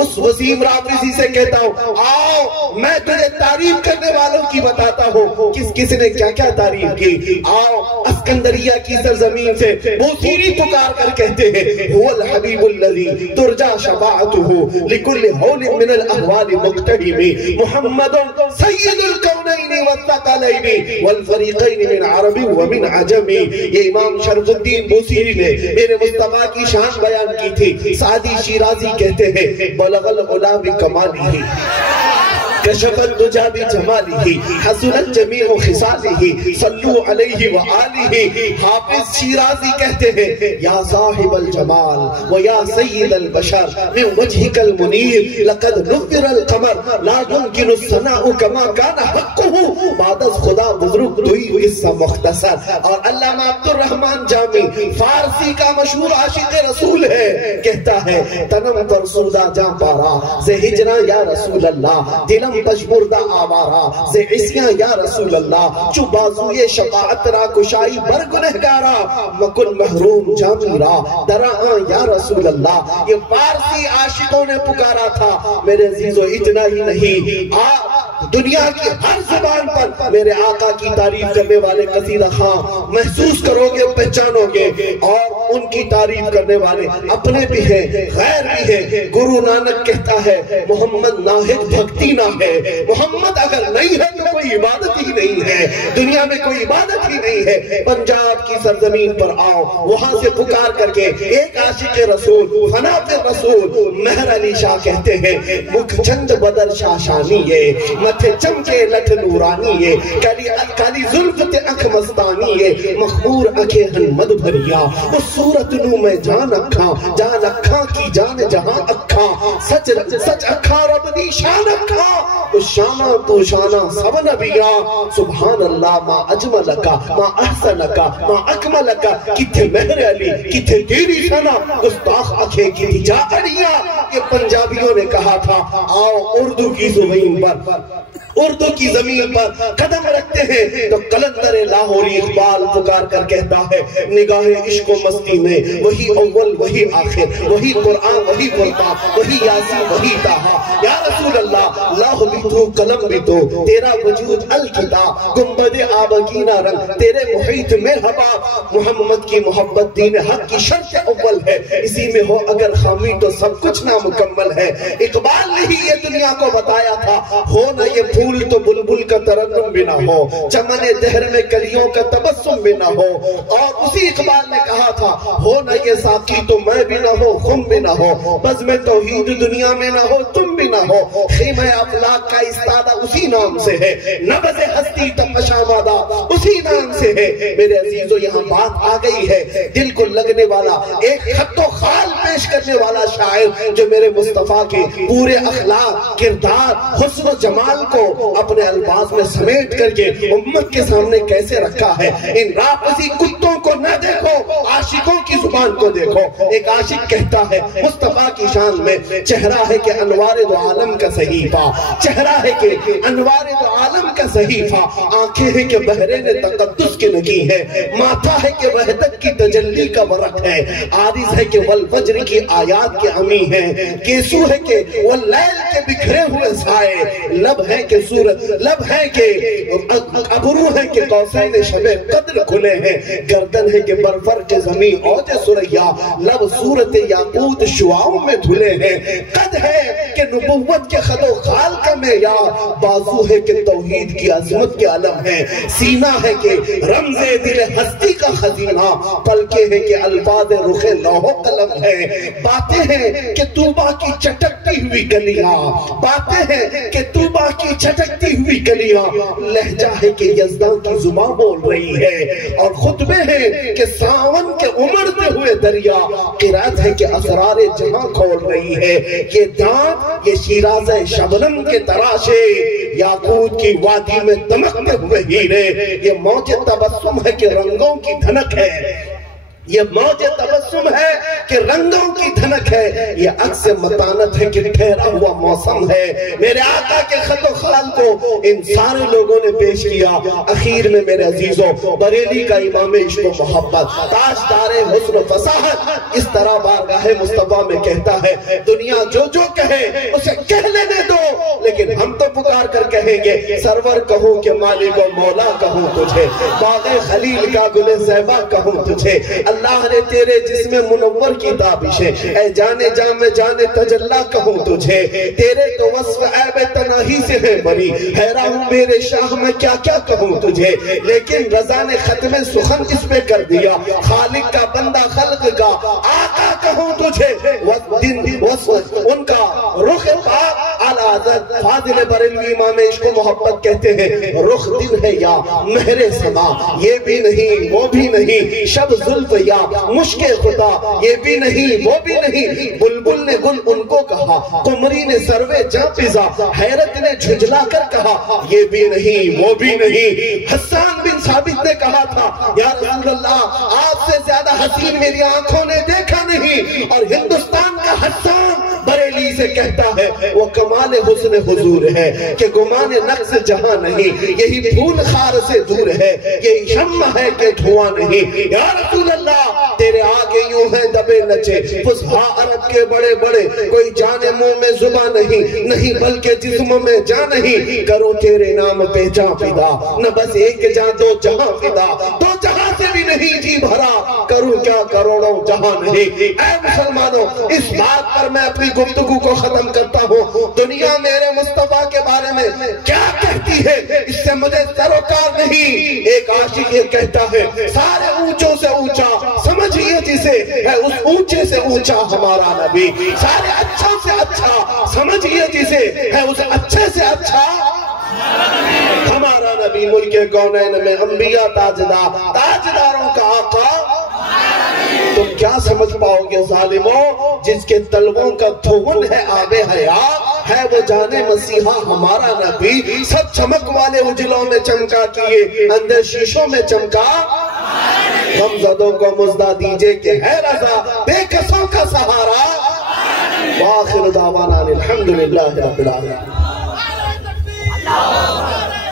اس وسیم رافضی سے کہتا ہوں آؤ میں تجھے تعریف کرنے والوں کی بتاتا ہوں کس نے کیا کیا تعریف کی۔ آؤ اسکندریہ کی سرزمین سے بوسیری پکار کر کہتے ہیں هُوَ الْحَبِيبُ الَّذِي تُرْجَى شَفَاعَتُهُ لِكُلِّ هَوْلٍ مِنَ الْأَهْوَالِ مُقْتَحِمِ محمد سید الکونین والثقلین والفریقین من عربی ومن عجمی۔ یہ امام شرف الدین بوسیری نے میرے مصطفیٰ کی شان بیان کی تھی۔ سعدی شیرازی کہتے ہیں بلغ العلا بکمالہ کشف الدجا بجمالہ حسنت جمیع خصالہ صلو علیہ وآلہ۔ حافظ شیرازی کہتے ہیں یا صاحب الجمال ویا سید البشر من وجہک المنیر لقد نور القمر لا يمکن الثناء کما کان حقہ بعد از خدا بزرگ دوئی قصہ مختصر۔ اور علامہ عبد الرحمن جامی فارسی کا مشہور عاشق رسول ہے، کہتا ہے تنم پر سودا جاں پارا سے ہجرہ یا رسول اللہ، دلم پشبردہ آوارا سے عصیاں یا رسول اللہ، چو بازوی شفاعت را کشائی بر گنہگارا مکن محروم جامیرا درآن یا رسول اللہ۔ یہ فارسی عاشقوں نے پکارا تھا۔ میرے عزیزو اتنا ہی نہیں، دنیا کی ہر زبان پر میرے آقا کی تعریف کرنے والے قصیدہ خواں محسوس کرو گے، پہچانو گے، اور ان کی تعریف کرنے والے اپنے بھی ہیں، غیر بھی ہیں۔ گرو نانک کہتا ہے محمد ناہد بھکتی نہ ہے، محمد اگر نہیں ہے تو کوئی عبادت ہی نہیں ہے، دنیا میں کوئی عبادت ہی نہیں ہے۔ پنجاب کی سرزمین پر آؤ، وہاں سے پکار کر کے ایک عاشق رسول فنا پہ رسول مہر علی شاہ کہتے ہیں مکھ چند بدر شاشانیے متھے چمکے لٹھ نورانیے کالی ظلفت اکھ مستانیے مخبور اکھے ہنمد بھریا اس صورت نو میں جان اکھاں کی جان جہاں اکھاں سچ اکھاں رب دی شان اکھاں اس شانہ تو شانہ سب نبیاں سبحان اللہ ما اجملکا ما احسنکا ما اکملکا کتھے مہر علی کتھے تیری شانہ گستاخ اکھے کی جا اڑیا۔ یہ پنجابیوں نے کہا تھا آؤ اردو کی زمین پر اردو کی زمین پر قدم رکھتے ہیں تو قلندر لاہوری اقبال پکار کر کہتا ہے نگاہ عشق و مستی میں وہی اول وہی آخر وہی قرآن وہی فرقان وہی یاسین وہی طہا۔ یا رسول اللہ لاہ بھی تو قلم بھی تو تیرا وجود الکتاب گنبد آبگینہ رنگ تیرے محیط میں حباب محمد کی محبت دین حق کی شرط اول ہے، اسی میں ہو اگر خامی تو سب کچھ نامکمل ہے۔ اقبال نے ہی یہ دنیا کو بتایا تھا ہو نہ یہ پھول تو بلبل کا ترنم بھی نہ ہو، چمن دہر میں کلیوں کا تبسم بھی نہ ہو، اور اسی اقبال نے کہا تھا ہو نہ یہ ساقی تو میں بھی نہ ہو خم بھی نہ ہو، بزم توحید دنیا میں نہ ہو تم بھی نہ ہو، خیمہ افلاک کا استادہ اسی نام سے ہے، نبض ہستی تپشامادہ اسی نام سے ہے۔ میرے عزیزو یہاں بات آ گئی ہے، دل کو لگنے والا ایک خط و خال پیش کرنے والا شاعر جو میرے مصطفیٰ کے پورے اخلاق کردار حسن و جمال کو اپنے الفاظ میں سمیٹ کر کے امت کے سامنے کیسے رکھا ہے۔ ان رافضی کتوں کو نہ دیکھو، عاشقوں کی زبان کو دیکھو. ایک عاشق کہتا ہے مصطفیٰ کی شان میں, چہرہ ہے کہ انوار دو عالم کا صحیفہ, چہرہ ہے کہ انوار دو عالم کا صحیفہ, آنکھیں ہیں کہ بحرین تقدس کی نگی ہے, ماتھا ہے کہ وحدت کی تجلی کا ورق ہے, عارض ہے کہ والفجر کی آیات کے امی ہیں, کیسو ہے کہ واللیل کے بکھرے ہوئے سائے, لب ہے کہ سورت, لب ہے کہ ابرو ہے کہ قوسین شب قدر کھلے ہیں, گردن ہے کہ برفر کے زمین اوج سریا, لب صورت یاقوت شعاؤں میں دھلے ہیں, قد ہے کہ نبوت کے خد و خال کا معیار, بازو ہے کہ توحید کی عظمت کے علم ہے, سینہ ہے کہ رمز دل ہستی کا خزینہ, پلکیں ہیں کہ الفاظ رخ لوح و قلم ہے, باتیں ہیں کہ طوبہ کی چٹکتی ہوئی گلیاں, باتیں ہیں کہ طوبہ کی چٹکتی ہوئی گلیاں, لہجہ ہے کہ یزدان کی زبان بول رہی ہے, اور خطبے ہیں کہ ساون کے امڑتے ہوئے دریا, قرات ہے کہ اسرار جہاں کھول رہی ہے, یہ دانت یہ شیراز شبنم کے تراشے, یاقوت کی وادی میں دمکتے ہوئے ہیرے, یہ موج تبسم ہے کہ رنگوں کی دھنک ہے, یہ موج تبسم ہے کہ رنگوں کی دھنک ہے, یہ عکس متانت ہے کہ ٹھہرا ہوا موسم ہے. میرے آقا کے خط و خال کو ان سارے لوگوں نے پیش کیا. اخیر میں میرے عزیزوں, بریلی کا امام عشق و محبت, تاجدار حسن و فصاحت, اس طرح بارگاہ مصطفیٰ میں کہتا ہے, دنیا جو جو کہے اسے کہہ لینے دو, لیکن ہم تو پکار کر کہیں گے, سرور کہوں کہ مالک و مولا کہوں تجھے, باغ خلیل کا گل زیبا کہوں تجھے, اللہ نے تیرے جسم منور کی تابشیں, اے جانے جان میں جانے تجلا کہوں تجھے, تیرے تو وصف عیب تناہی سے ہے بری, حیران ہوں میرے شاہ میں کیا کیا کہوں تجھے, لیکن رضا نے ختم سخن اس پہ کر دیا, خالق کا بندہ خلق کا آقا کہوں تجھے, ان کا رخ پاک اعلیٰ حضرت فاضل بریلوی امام عشق و محبت کہتے ہیں, رخ دل ہے یا مہر سما, یہ بھی نہیں وہ بھی نہیں, شب زلف یا مشک خدا, یہ بھی نہیں وہ بھی نہیں, بلبل نے گل ان کو کہا, قمری نے سروے جاں پزا, حیرت نے جھجلا کر کہا, یہ بھی نہیں وہ بھی نہیں, حسان بن ثابت نے کہا تھا, یا رسول اللہ آپ سے زیادہ حسین میری آنکھوں نے دیکھا نہیں, اور ہندوستان کا حسان بریلی سے کہتا ہے, وہ کمال حسن حضور ہے کہ گمان نقص جہاں نہیں, یہی پھول خار سے دور ہے, یہی شمع ہے کہ دھواں نہیں, یا رسول اللہ تیرے آگے یوں ہیں دبے نچے, فصحا عرب کے بڑے بڑے, کوئی جانے منہ میں زباں نہیں, نہیں بلکہ جسم میں جان نہیں, کروں تیرے نام پہ جاں فدا, نہ بس ایک جاں دو جہاں فدا, دو جہاں سے بھی نہیں جی بھرا, کروں کیا کروڑوں جہاں نہیں. اے مسلمانوں, اس بات پر میں اپنی گفتگو کو ختم کرتا ہوں, دنیا میرے مصطفیٰ کے بارے میں کیا کہتی ہے اس سے مجھے سروکار نہیں. ایک عاشق یہ کہتا ہے, سارے اونچوں سے اونچا سمجھئے جسے ہے اس اونچے سے اونچا ہمارا نبی, سارے اچھا سے اچھا سمجھئے جسے ہے اس اچھے سے اچھا ہمارا نبی. ملک کونین میں انبیاء تاجدار, تاجداروں کا آقا, تم کیا سمجھ پاؤ گے ظالموں, جس کے تلووں کا دھون ہے آب حیات, ہے وہ جانے مسیحا ہمارا نبی, سب چمک والے اجلوں میں چمکا کیے, اندر شیشوں میں چمکا, ہم زدوں کو مزدہ دیجئے کہ ہے رضا, بے کسوں کا سہارا, وآخر دعوانا الحمدللہ رب العالمین.